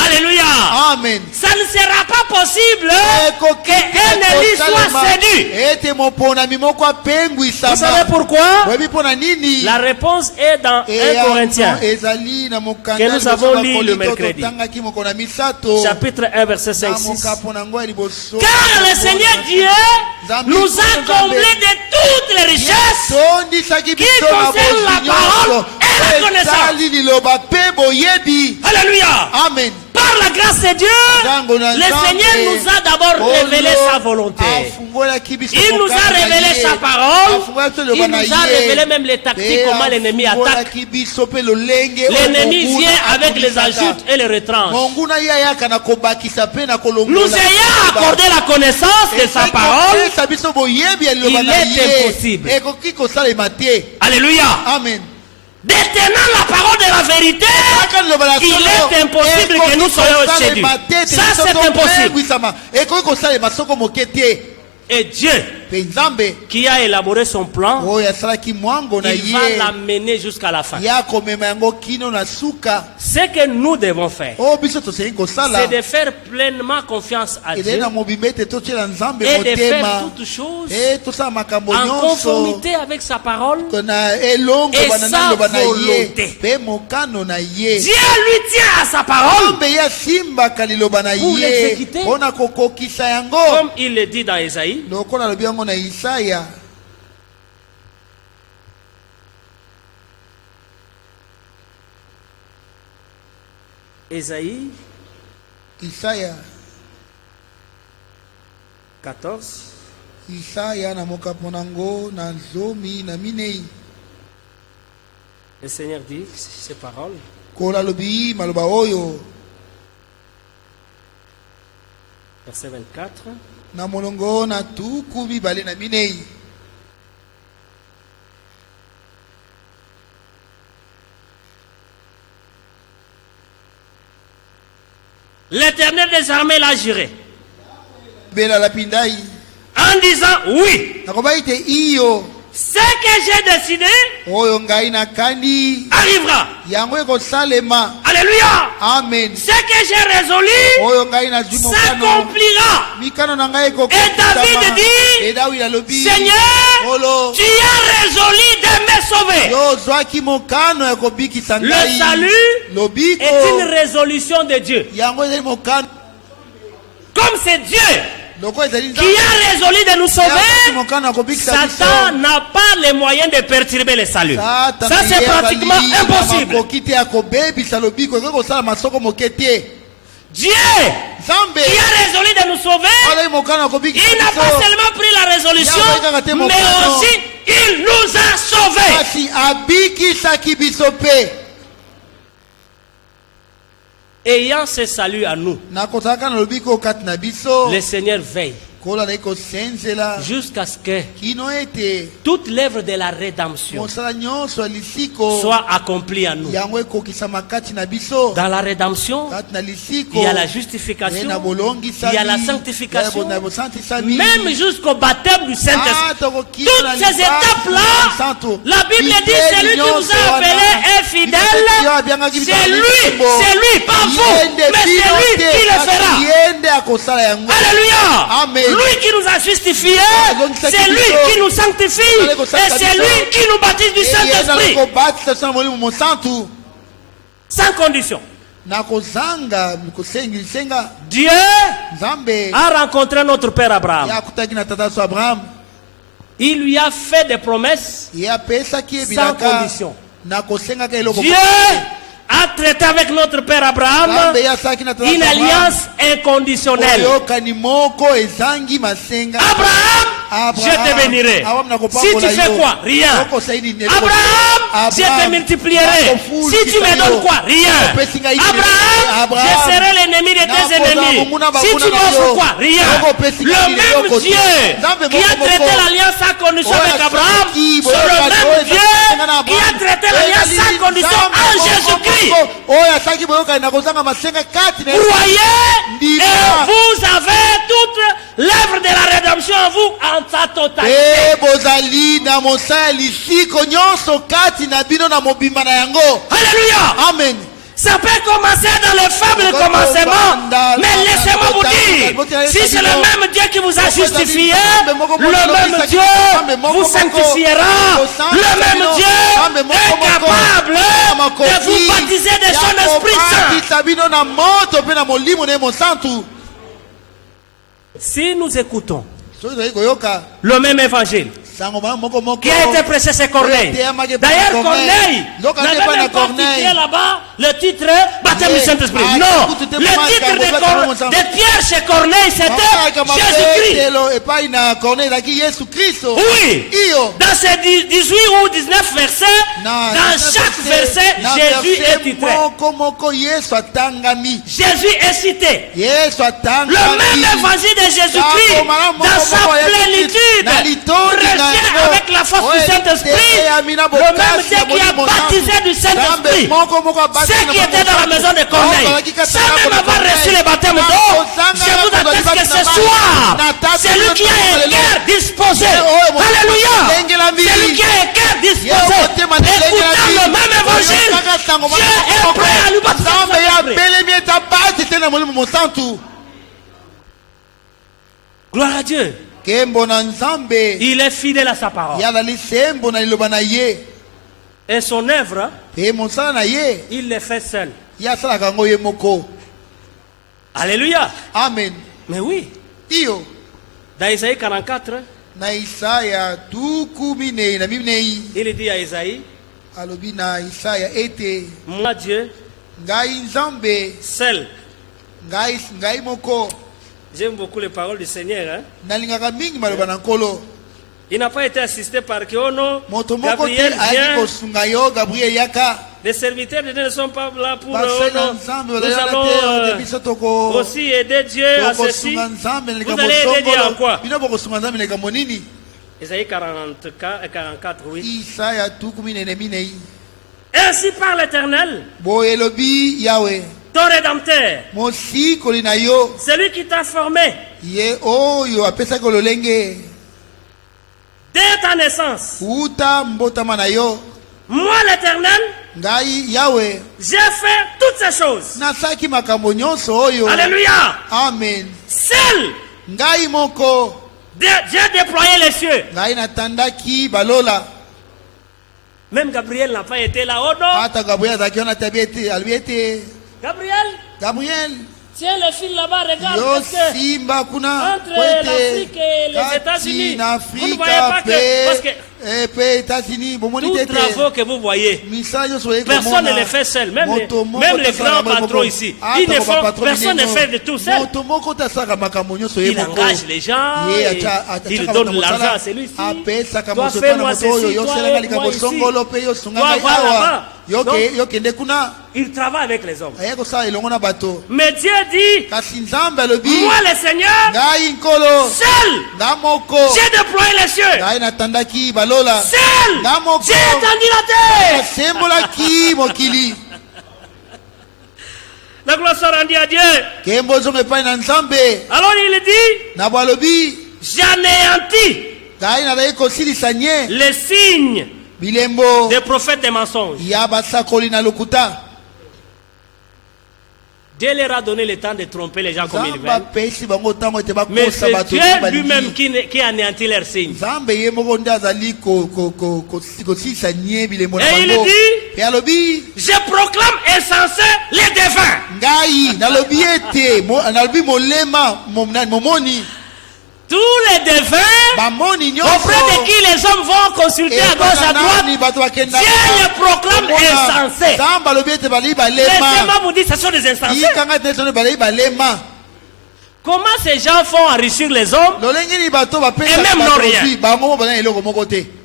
Alléluia. Amen. Ça ne sera pas possible qu'un élu soit séduit. Vous savez pourquoi? La réponse est dans 1 Corinthiens que nous avons lu le mercredi. Chapitre 1, verset 5-6. Car le Seigneur Dieu nous a comblés de toutes les richesses qui concernent la parole et la connaissance. Alléluia. Amen. Par la grâce de Dieu, le Seigneur nous a d'abord révélé sa volonté. Il nous a révélé sa parole. Il nous a révélé même les tactiques, comment l'ennemi attaque. L'ennemi vient avec les ajoutes et les retranches. Nous ayant accordé la connaissance de sa parole, il est impossible. Alléluia. Amen. Détenant la parole de la vérité, il est impossible que nous soyons séduits. Ça, c'est impossible. Et Dieu, qui a élaboré son plan, il va l'amener jusqu'à la fin. Ce que nous devons faire, c'est de faire pleinement confiance à Dieu et de faire toutes choses en conformité avec sa parole et sa volonté. Dieu lui tient à sa parole pour l'exécuter, comme il le dit dans Ésaïe. Ésaïe 14. Le Seigneur dit ces paroles. Verset 24. L'Éternel des armées l'a juré en disant oui. Ce que j'ai décidé arrivera. Alléluia. Amen. Ce que j'ai résolu s'accomplira. Et David dit, Seigneur, tu as résolu de me sauver. Le salut est une résolution de Dieu. Comme c'est Dieu qui a résolu de nous sauver, Satan n'a pas les moyens de perturber le salut. Ça, c'est pratiquement impossible. Dieu qui a résolu de nous sauver, il n'a pas seulement pris la résolution, mais aussi il nous a sauvés. Ayant ce salut à nous, le Seigneur veille jusqu'à ce que toute l'œuvre de la rédemption soit accomplie en nous. Dans la rédemption, il y a la justification, il y a la sanctification, même jusqu'au baptême du Saint-Esprit. Toutes ces étapes-là, la Bible dit, celui qui vous a appelé est fidèle. C'est lui, pas vous, mais c'est lui qui le fera. Alléluia. Amen. Lui qui nous a justifiés, c'est lui qui nous sanctifie et c'est lui qui nous baptise du Saint-Esprit. Sans condition. Dieu a rencontré notre père Abraham. Il lui a fait des promesses sans condition. Dieu a traité avec notre père Abraham une alliance inconditionnelle. Abraham, je te bénirai. Si tu fais quoi? Rien. Abraham, je te multiplierai. Si tu me donnes quoi? Rien. Abraham, je serai l'ennemi de tes ennemis. Si tu m'offres quoi? Rien. Le même Dieu qui a traité l'alliance sans condition avec Abraham, c'est le même Dieu qui a traité l'alliance sans condition en Jésus-Christ. Croyez et vous avez toute l'œuvre de la rédemption en vous en sa totalité. Alléluia. Amen. Ça peut commencer dans le faible commencement, mais laissez-moi vous dire, si c'est le même Dieu qui vous a justifié, le même Dieu vous sanctifiera, le même Dieu est capable de vous baptiser de son Esprit Saint. Si nous écoutons Le même évangile qui a été prêché, c'est Corneille. D'ailleurs, Corneille n'avait même pas titré là-bas le titre baptême du Saint-Esprit. Non, le titre de Pierre chez Corneille, c'était Jésus-Christ. Oui, dans ces 18 ou 19 versets, dans chaque verset, Jésus est titré. Jésus est cité. Le même évangile de Jésus-Christ, dans sa plénitude, avec la force du Saint-Esprit, le même Dieu qui a baptisé du Saint-Esprit, ceux qui étaient dans la maison de Corneille, sans même avoir reçu le baptême d'eau, je vous atteste que ce soir, celui qui a un cœur disposé, alléluia, celui qui a un cœur disposé, écoutant le même évangile, Dieu est prêt à lui baptiser. Gloire à Dieu. Il est fidèle à sa parole. Et son œuvre, il le fait seul. Alléluia. Amen. Mais oui. Dans Isaïe 44, il dit à Isaïe, moi Dieu, seul. J'aime beaucoup les paroles du Seigneur. Hein? Il n'a pas été assisté par qui, oh non, Gabriel vient. Les serviteurs de Dieu ne sont pas là pour nous allons aussi aider Dieu à ceci. Vous allez aider Dieu à quoi? Isaïe 44, oui. Ainsi parle l'Éternel, ton rédempteur, celui qui t'a formé dès ta naissance. Moi l'Éternel, j'ai fait toutes ces choses. Alléluia. Amen. Seul, j'ai déployé les cieux. Même Gabriel n'a pas été là. Oh non. Gabriel, tiens le fil là-bas, regarde. Entre l'Afrique et les États-Unis, vous ne voyez pas que... Parce que tous les travaux que vous voyez, personne ne les fait seul. Même les grands patrons ici, personne ne fait de tout seul. Il engage les gens, il donne de l'argent à celui-ci. Toi, fais-moi ceci, toi, ici. Toi, va là-bas. Il travaille avec les hommes. Mais Dieu dit, moi le Seigneur, seul, j'ai déployé les cieux. Seul, j'ai étendu la terre. La gloire soit rendue à Dieu. Alors il dit, j'anéantis les signes des prophètes des mensonges. Dieu leur a donné le temps de tromper les gens comme ils veulent. Mais c'est Dieu lui-même qui anéantit leurs signes. Et il dit, je proclame insensé les devins. Tous les devins auprès de qui les hommes vont consulter à gauche à droite, Dieu les proclame insensés. Laissez-moi vous dire, ce sont des insensés. Comment ces gens font enrichir les hommes et même n'ont rien?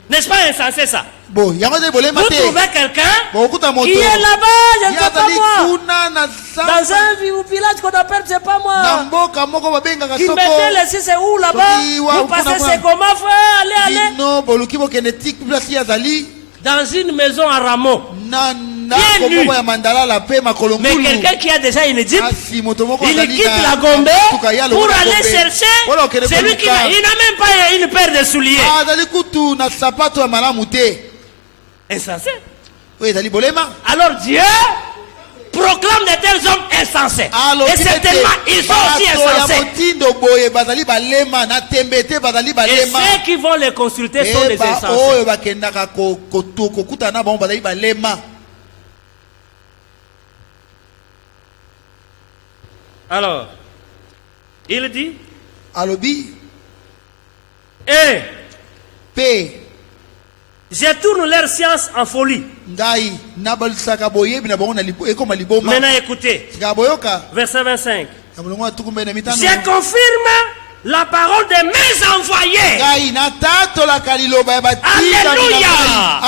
N'est-ce pas insensé ça? Vous trouvez quelqu'un qui est là-bas, je ne sais pas moi, dans un village qu'on appelle, je ne sais pas moi, qui mettait les si c'est où là-bas, vous passez c'est comment frère, allez. Dans une maison à Rameau, bien nu. Mais quelqu'un qui a déjà une Égypte, il quitte la Gombe pour aller chercher celui qui n'a même pas une paire de souliers. Insensé. Alors Dieu proclame de tels hommes insensés. Et certainement ils sont aussi insensés. Et ceux qui vont les consulter sont des insensés. Alors, il dit, Et P. je tourne leur science en folie. Maintenant écoutez. Verset 25. Je confirme la parole de mes envoyés. Alléluia.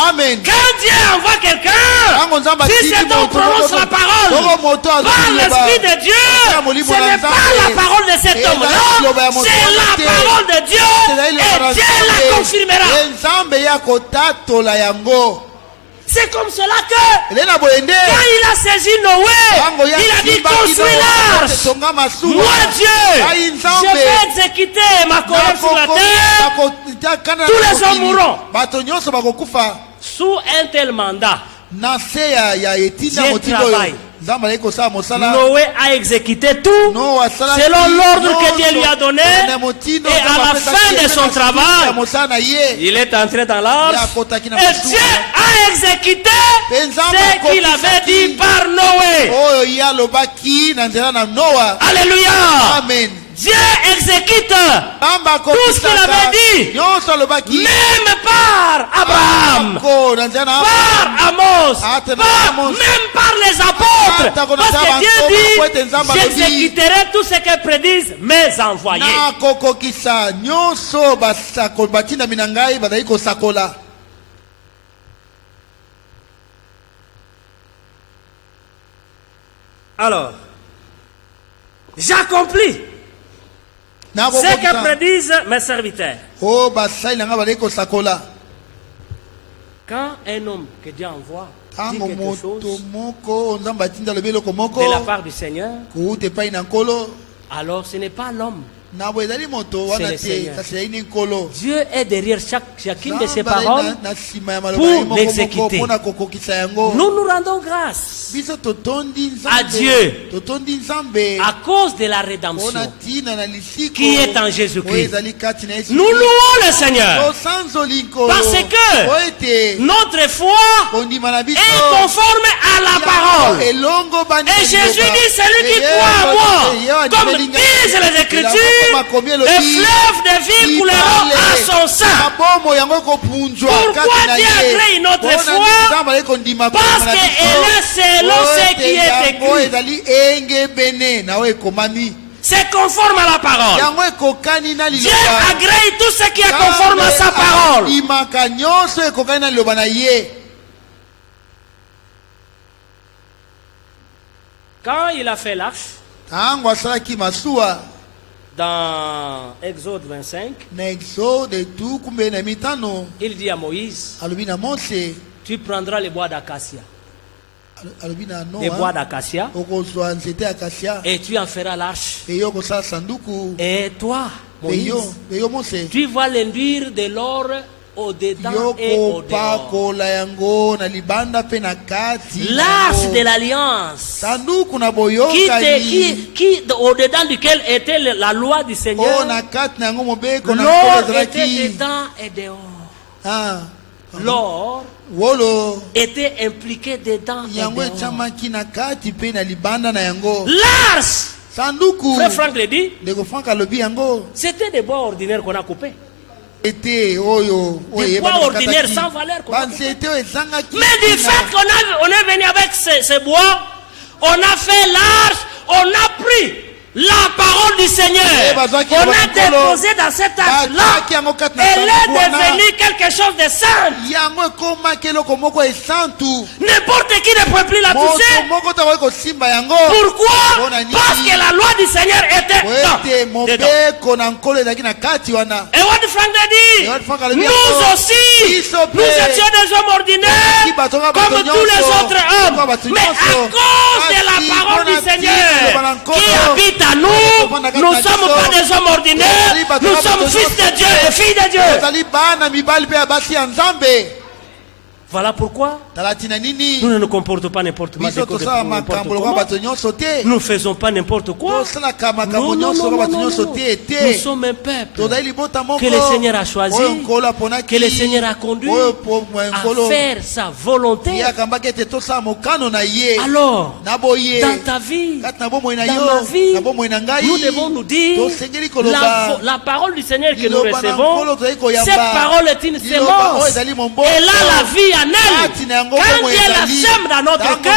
Amen. Quand Dieu envoie quelqu'un, si c'est on prononce la parole par l'Esprit de Dieu, ce n'est pas la parole de cet homme, non, c'est la parole de Dieu et Dieu la confirmera. C'est comme cela que quand il a saisi Noé, il a dit construis l'arche. Moi Dieu, je vais exécuter ma colère sur la terre. Tous les hommes mourront. Sous un tel mandat, Dieu travaille. Noé a exécuté tout selon l'ordre que Dieu lui a donné. Et à la fin de son travail, il est entré dans l'arche. Et Dieu a exécuté ce qu'il avait dit par Noé. Alléluia. Amen. Dieu exécute tout ce qu'il avait dit, même par Abraham, par Amos, même par les apôtres. Parce que Dieu dit, j'exécuterai tout ce que prédisent mes envoyés. Alors, j'accomplis ce que prédisent mes serviteurs. Quand un homme que Dieu envoie dit quelque chose de la part du Seigneur, alors ce n'est pas l'homme, c'est le Seigneur. Dieu est derrière chacune de ses paroles pour l'exécuter. Nous nous rendons grâce à Dieu à cause de la rédemption qui est en Jésus-Christ. Nous louons le Seigneur parce que notre foi est conforme à la parole. Et Jésus dit, celui qui croit à moi, comme disent les Écritures, les fleuves de vie couleront à son sein. Pourquoi Dieu a créé notre foi? Parce qu'elle est selon ce qui est écrit. C'est conforme à la parole. Dieu a créé tout ce qui est conforme à sa parole. Quand il a fait l'arche, dans Exode 25, il dit à Moïse, tu prendras les bois d'acacia. Les bois d'acacia. Et tu en feras l'arche. Et toi, Moïse, tu vas l'induire de l'or au-dedans et au-dehors. L'arche de l'alliance, qui au-dedans duquel était la loi du Seigneur, l'or était dedans et dehors. L'or était impliqué dedans et dehors. L'arche, Frère Franck le dit, c'était des bois ordinaires qu'on a coupés. Des bois ordinaires sans valeur. Mais du fait qu'on est venu avec ces bois, on a fait l'arche, on a pris la parole du Seigneur. On a déposé dans cette arche-là. Elle est devenue quelque chose de saint. N'importe qui ne peut plus la toucher. Pourquoi? Parce que la loi du Seigneur était dedans. Et what Frank a dit, nous aussi, nous étions des hommes ordinaires comme tous les autres hommes. Mais à cause de la parole du Seigneur qui habite à nous, nous ne sommes pas des hommes ordinaires, nous sommes fils de Dieu et filles de Dieu. Voilà pourquoi nous ne nous comportons pas n'importe comment. Nous ne faisons pas n'importe quoi. Non. Nous sommes un peuple que le Seigneur a choisi, que le Seigneur a conduit à faire sa volonté. Alors, dans ta vie, dans ma vie, nous devons nous dire la parole du Seigneur que nous recevons, cette parole est une sémence. Elle a la vie en elle. Quand Dieu la sème dans notre cœur,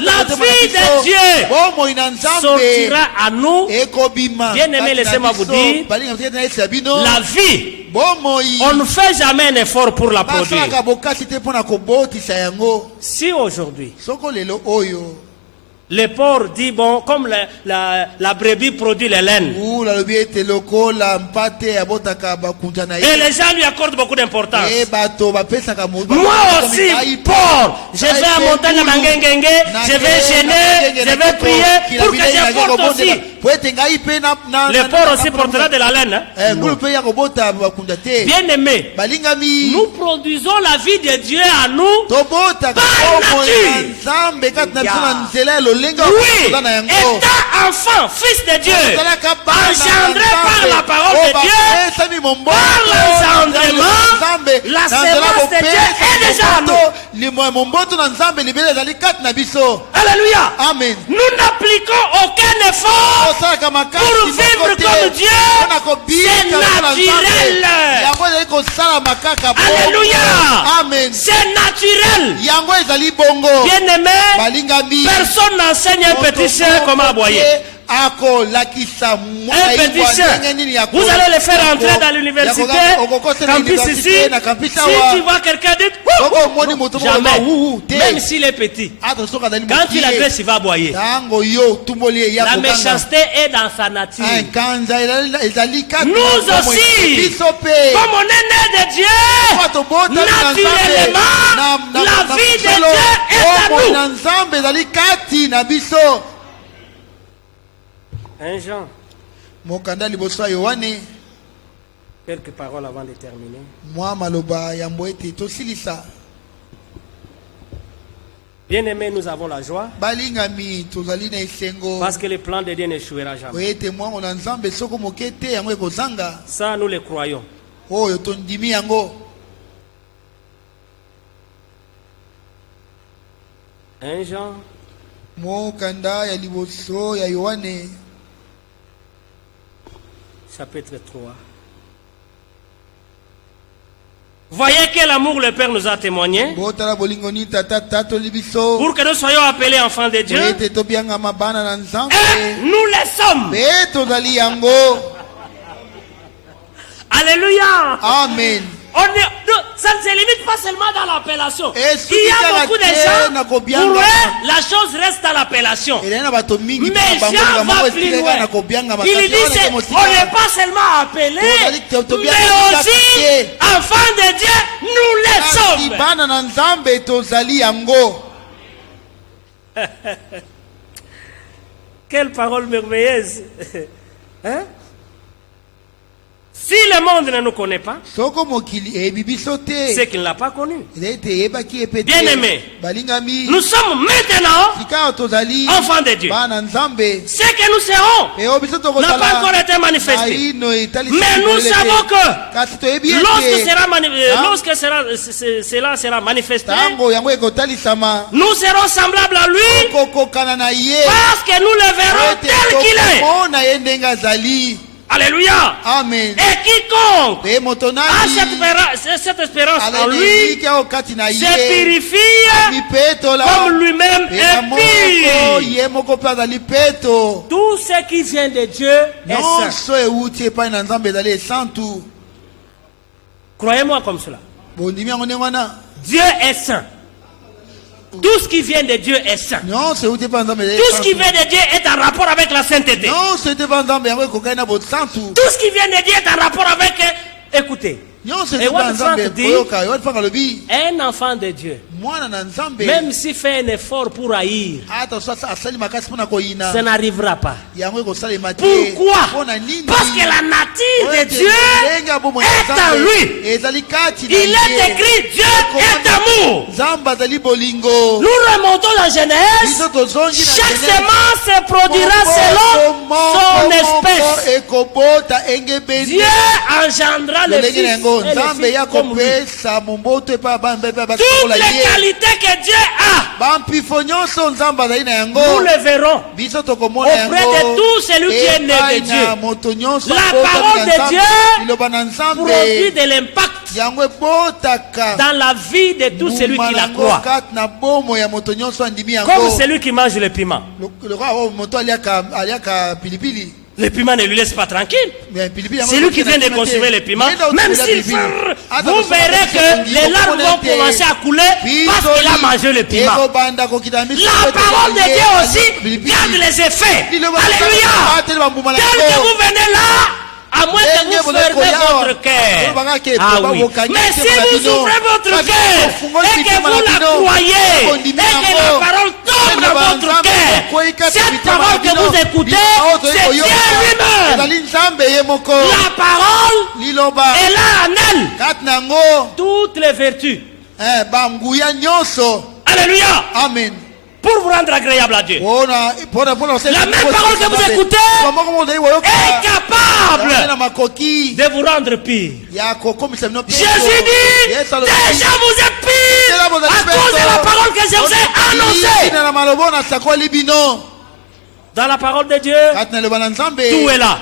la vie de Dieu sortira à nous. Bien aimé, laissez-moi vous dire, la vie, on ne fait jamais un effort pour la produire. Si aujourd'hui le porc dit, bon, comme la brebis produit les laines, et les gens lui accordent beaucoup d'importance. Moi aussi, porc, je vais à montagne Mangengenge, je vais gêner, je vais prier pour que Dieu porte aussi. Le porc aussi portera de la laine. Bien aimé, nous produisons la vie de Dieu à nous par nature. Oui, étant enfant, fils de Dieu, engendré par la parole de Dieu, par l'engendrement, la sémence de Dieu est déjà à nous. Alléluia. Amen. Nous n'appliquons aucun effort pour vivre comme Dieu. C'est naturel. Alléluia. Amen. C'est naturel. Bien aimé, personne n'enseigne un petit chien comment aboyer. Un petit chien, vous allez le faire entrer dans l'université, campus ici. Si tu vois quelqu'un dire, jamais, même s'il est petit, quand il agresse, il va aboyer. La méchanceté est dans sa nature. Nous aussi, comme on est né de Dieu, naturellement, la vie de Dieu est à nous. 1 Jean. Quelques paroles avant de terminer. Bien aimé, nous avons la joie. Parce que le plan de Dieu n'échouera jamais. Ça, nous le croyons. 1 Jean. Chapitre 3. Voyez quel amour le Père nous a témoigné pour que nous soyons appelés enfants de Dieu. Et nous le sommes. Alléluia. Amen. Ça ne se limite pas seulement dans l'appellation. Il y a beaucoup de gens pour eux, la chose reste à l'appellation. Mais Jean va plus loin. Il dit on n'est pas seulement appelé, mais aussi enfants de Dieu, nous les sommes. Quelle parole merveilleuse. Hein? Si le monde ne nous connaît pas, c'est qu'il ne l'a pas connu. Bien aimé, nous sommes maintenant enfants de Dieu. Ce que nous serons n'a pas encore été manifesté. Mais nous savons que lorsque cela sera manifesté, nous serons semblables à lui parce que nous le verrons tel qu'il est. Alléluia. Amen. Et quiconque a cette espérance en lui se purifie comme lui-même est pur. Tout ce qui vient de Dieu est saint. Croyez-moi comme cela. Dieu est saint. Tout ce qui vient de Dieu est saint. Tout ce qui vient de Dieu est en rapport avec la sainteté. Tout ce qui vient de Dieu est en rapport avec... Écoutez, Et Wat Frank dit, un enfant de Dieu, même s'il fait un effort pour haïr, ça n'arrivera pas. Pourquoi? Parce que la nature de Dieu est en lui. Il est écrit, Dieu est amour. Nous remontons la Genèse. Chaque semence produira selon son espèce. Dieu engendra le Fils et le Fils comme lui. Toutes les qualités que Dieu a, nous le verrons auprès de tout celui qui est né de Dieu. La parole de Dieu produit de l'impact dans la vie de tout celui qui la croit. Comme celui qui mange le piment. Le piment ne lui laisse pas tranquille. C'est lui qui vient de consommer le piment. Même s'il fait, vous verrez que les larmes vont commencer à couler parce qu'il a mangé le piment. La parole de Dieu aussi garde les effets. Alléluia. Tel que vous venez là, à moins que vous fermez votre cœur. Ah oui. Mais si vous ouvrez votre cœur et que vous la croyez et que la parole tombe dans votre cœur, cette parole que vous écoutez, c'est Dieu lui-même. La parole, elle a en elle toutes les vertus. Alléluia. Amen. Pour vous rendre agréable à Dieu. La même parole que vous écoutez est capable de vous rendre pire. Jésus dit, déjà vous êtes pire à cause de la parole que je vous ai annoncée. Dans la parole de Dieu, tout est là.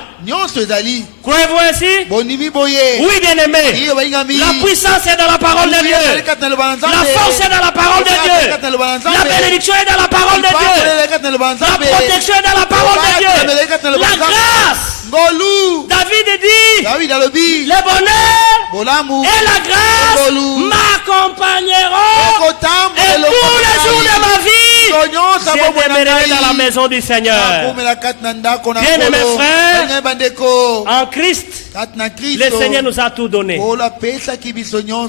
Croyez-vous ainsi? Oui, bien-aimé. La puissance est dans la parole de Dieu. La force est dans la parole de Dieu. La bénédiction est dans la parole de Dieu. La protection est dans la parole de Dieu. La grâce. David dit, le bonheur et la grâce m'accompagneront et tous les jours de ma vie. Je demeurerai dans la maison du Seigneur. Bien-aimés frères, en Christ, le Seigneur nous a tout donné.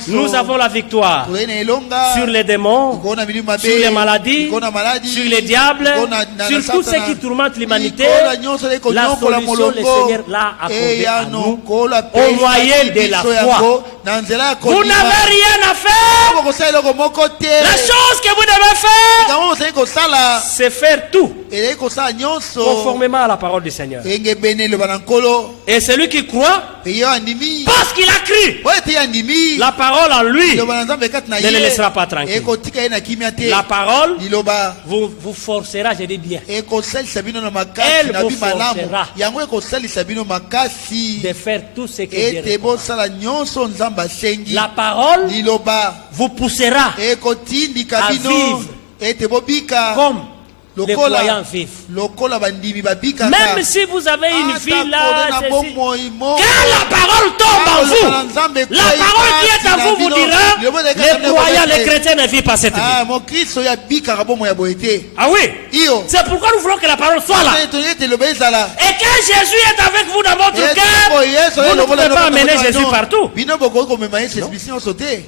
Nous avons la victoire sur les démons, sur les maladies, sur les diables, sur tout ce qui tourmente l'humanité. La solution, le Seigneur l'a accordée à nous au moyen de la foi. Vous n'avez rien à faire. La chose que vous devez faire, c'est faire tout conformément à la parole du Seigneur. Et celui qui croit, parce qu'il a cru, la parole en lui ne le laissera pas tranquille. La parole vous forcera, je dis bien. Elle vous forcera de faire tout ce que Dieu recommande. La parole vous poussera à vivre comme les croyants vivent. Même si vous avez une vie là, quand la parole tombe en vous, la parole qui est en vous vous dira, les croyants, les chrétiens ne vivent pas cette vie. Ah oui, c'est pourquoi nous voulons que la parole soit là. Et quand Jésus est avec vous dans votre cœur, vous ne pouvez pas amener Jésus partout.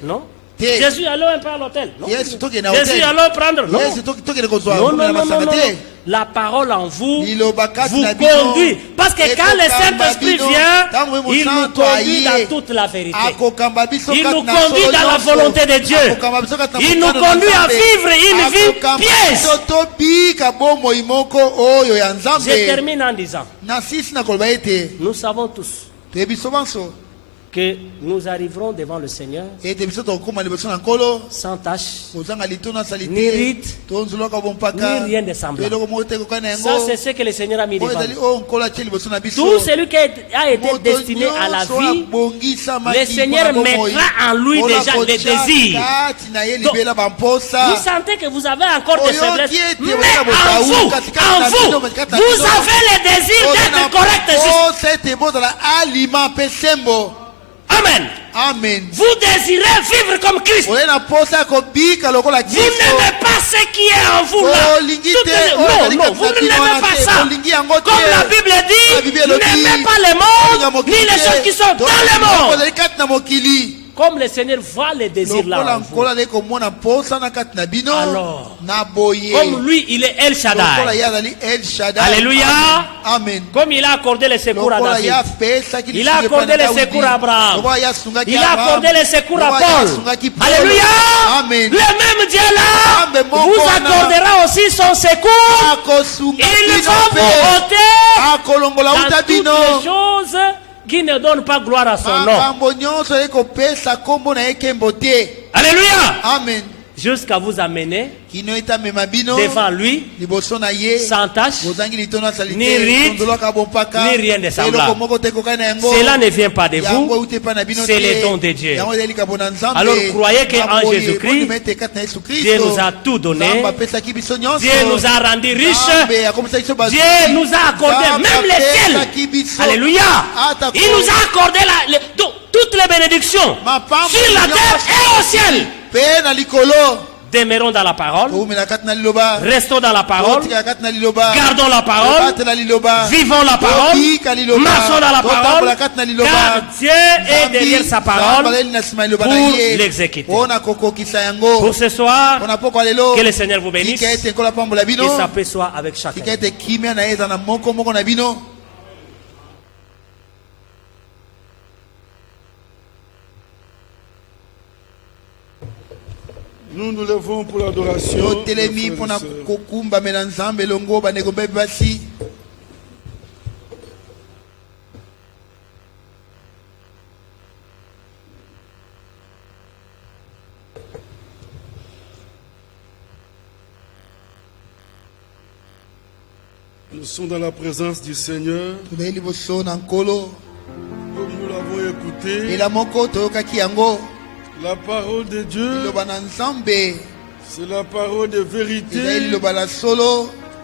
Non. Jésus allait un peu à l'hôtel. Jésus allait prendre. Non. La parole en vous vous conduit. Parce que quand le Saint-Esprit vient, il nous conduit dans toute la vérité. Il nous conduit dans la volonté de Dieu. Il nous conduit à vivre une vie pièce. Je termine en disant, nous savons tous que nous arriverons devant le Seigneur sans tache, ni ride, ni rien de semblable. Ça, c'est ce que le Seigneur a mis devant nous. Tout celui qui a été destiné à la vie, le Seigneur mettra en lui déjà des désirs. Donc, vous sentez que vous avez encore des faiblesses, mais en vous, vous avez le désir d'être correct. Amen. Amen. Vous désirez vivre comme Christ. Vous n'aimez pas ce qui est en vous là. Non, vous ne n'aimez pas ça. Comme la Bible dit, n'aimez pas le monde, ni les choses qui sont dans le monde. Comme le Seigneur voit les désirs là. Alors, comme lui, il est El Shaddai. Alléluia. Amen. Comme il a accordé le secours à David. Il a accordé le secours à Abraham. Il a accordé le secours à Paul. Alléluia. Amen. Le même Dieu là vous accordera aussi son secours. Il va vous ôter dans toutes les choses qui ne donne pas gloire à son nom. Alléluia. Amen. Jusqu'à vous amener devant lui sans tache, ni ride, ni rien de semblable. Cela ne vient pas de vous, c'est le don de Dieu. Alors croyez qu'en Jésus-Christ, Dieu nous a tout donné, Dieu nous a rendus riches, Dieu nous a accordé même les ciels. Alléluia. Il nous a accordé toutes les bénédictions sur la terre et au ciel. Demeurons dans la parole, restons dans la parole, gardons la parole, vivons la parole, marchons dans la parole, car Dieu est derrière sa parole pour l'exécuter. Pour ce soir, que le Seigneur vous bénisse et sa paix soit avec chacun. Nous nous levons pour l'adoration. Nous sommes dans la présence du Seigneur. Comme nous l'avons écouté. La parole de Dieu, c'est la parole de vérité.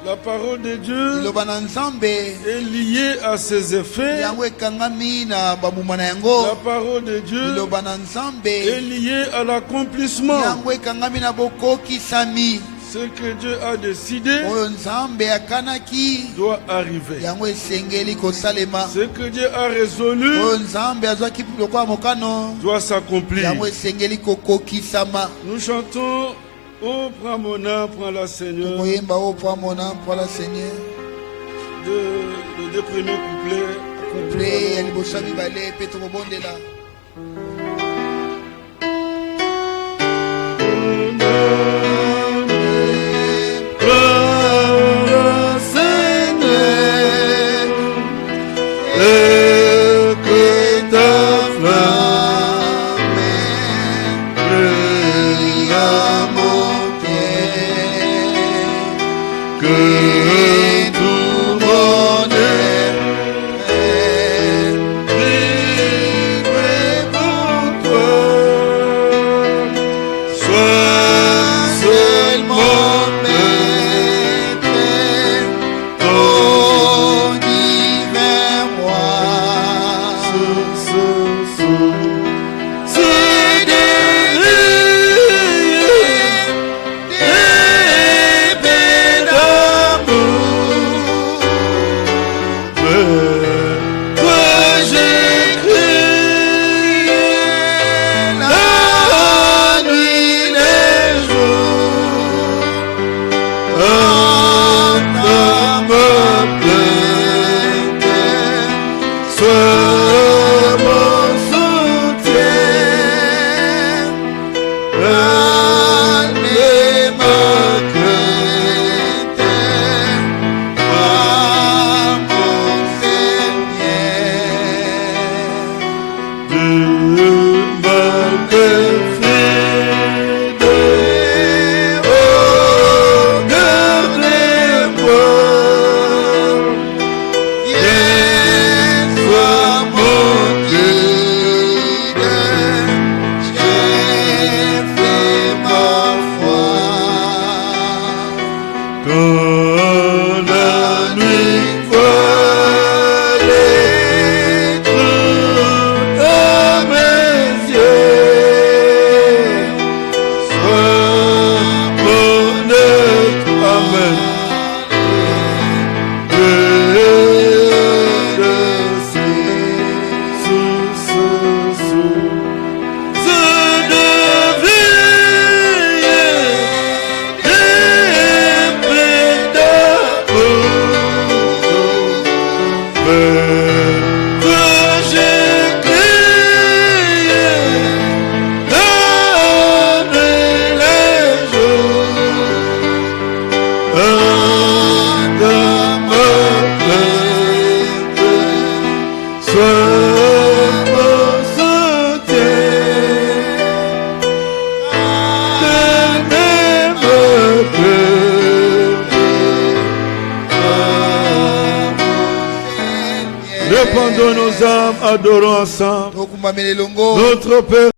La parole de Dieu est liée à ses effets. La parole de Dieu est liée à l'accomplissement. Ce que Dieu a décidé doit arriver. Ce que Dieu a résolu doit s'accomplir. Nous chantons Oh, prends mon âme, prends la Seigneur. Les deux premiers couplets. Répandons nos âmes, adorons ensemble notre Père.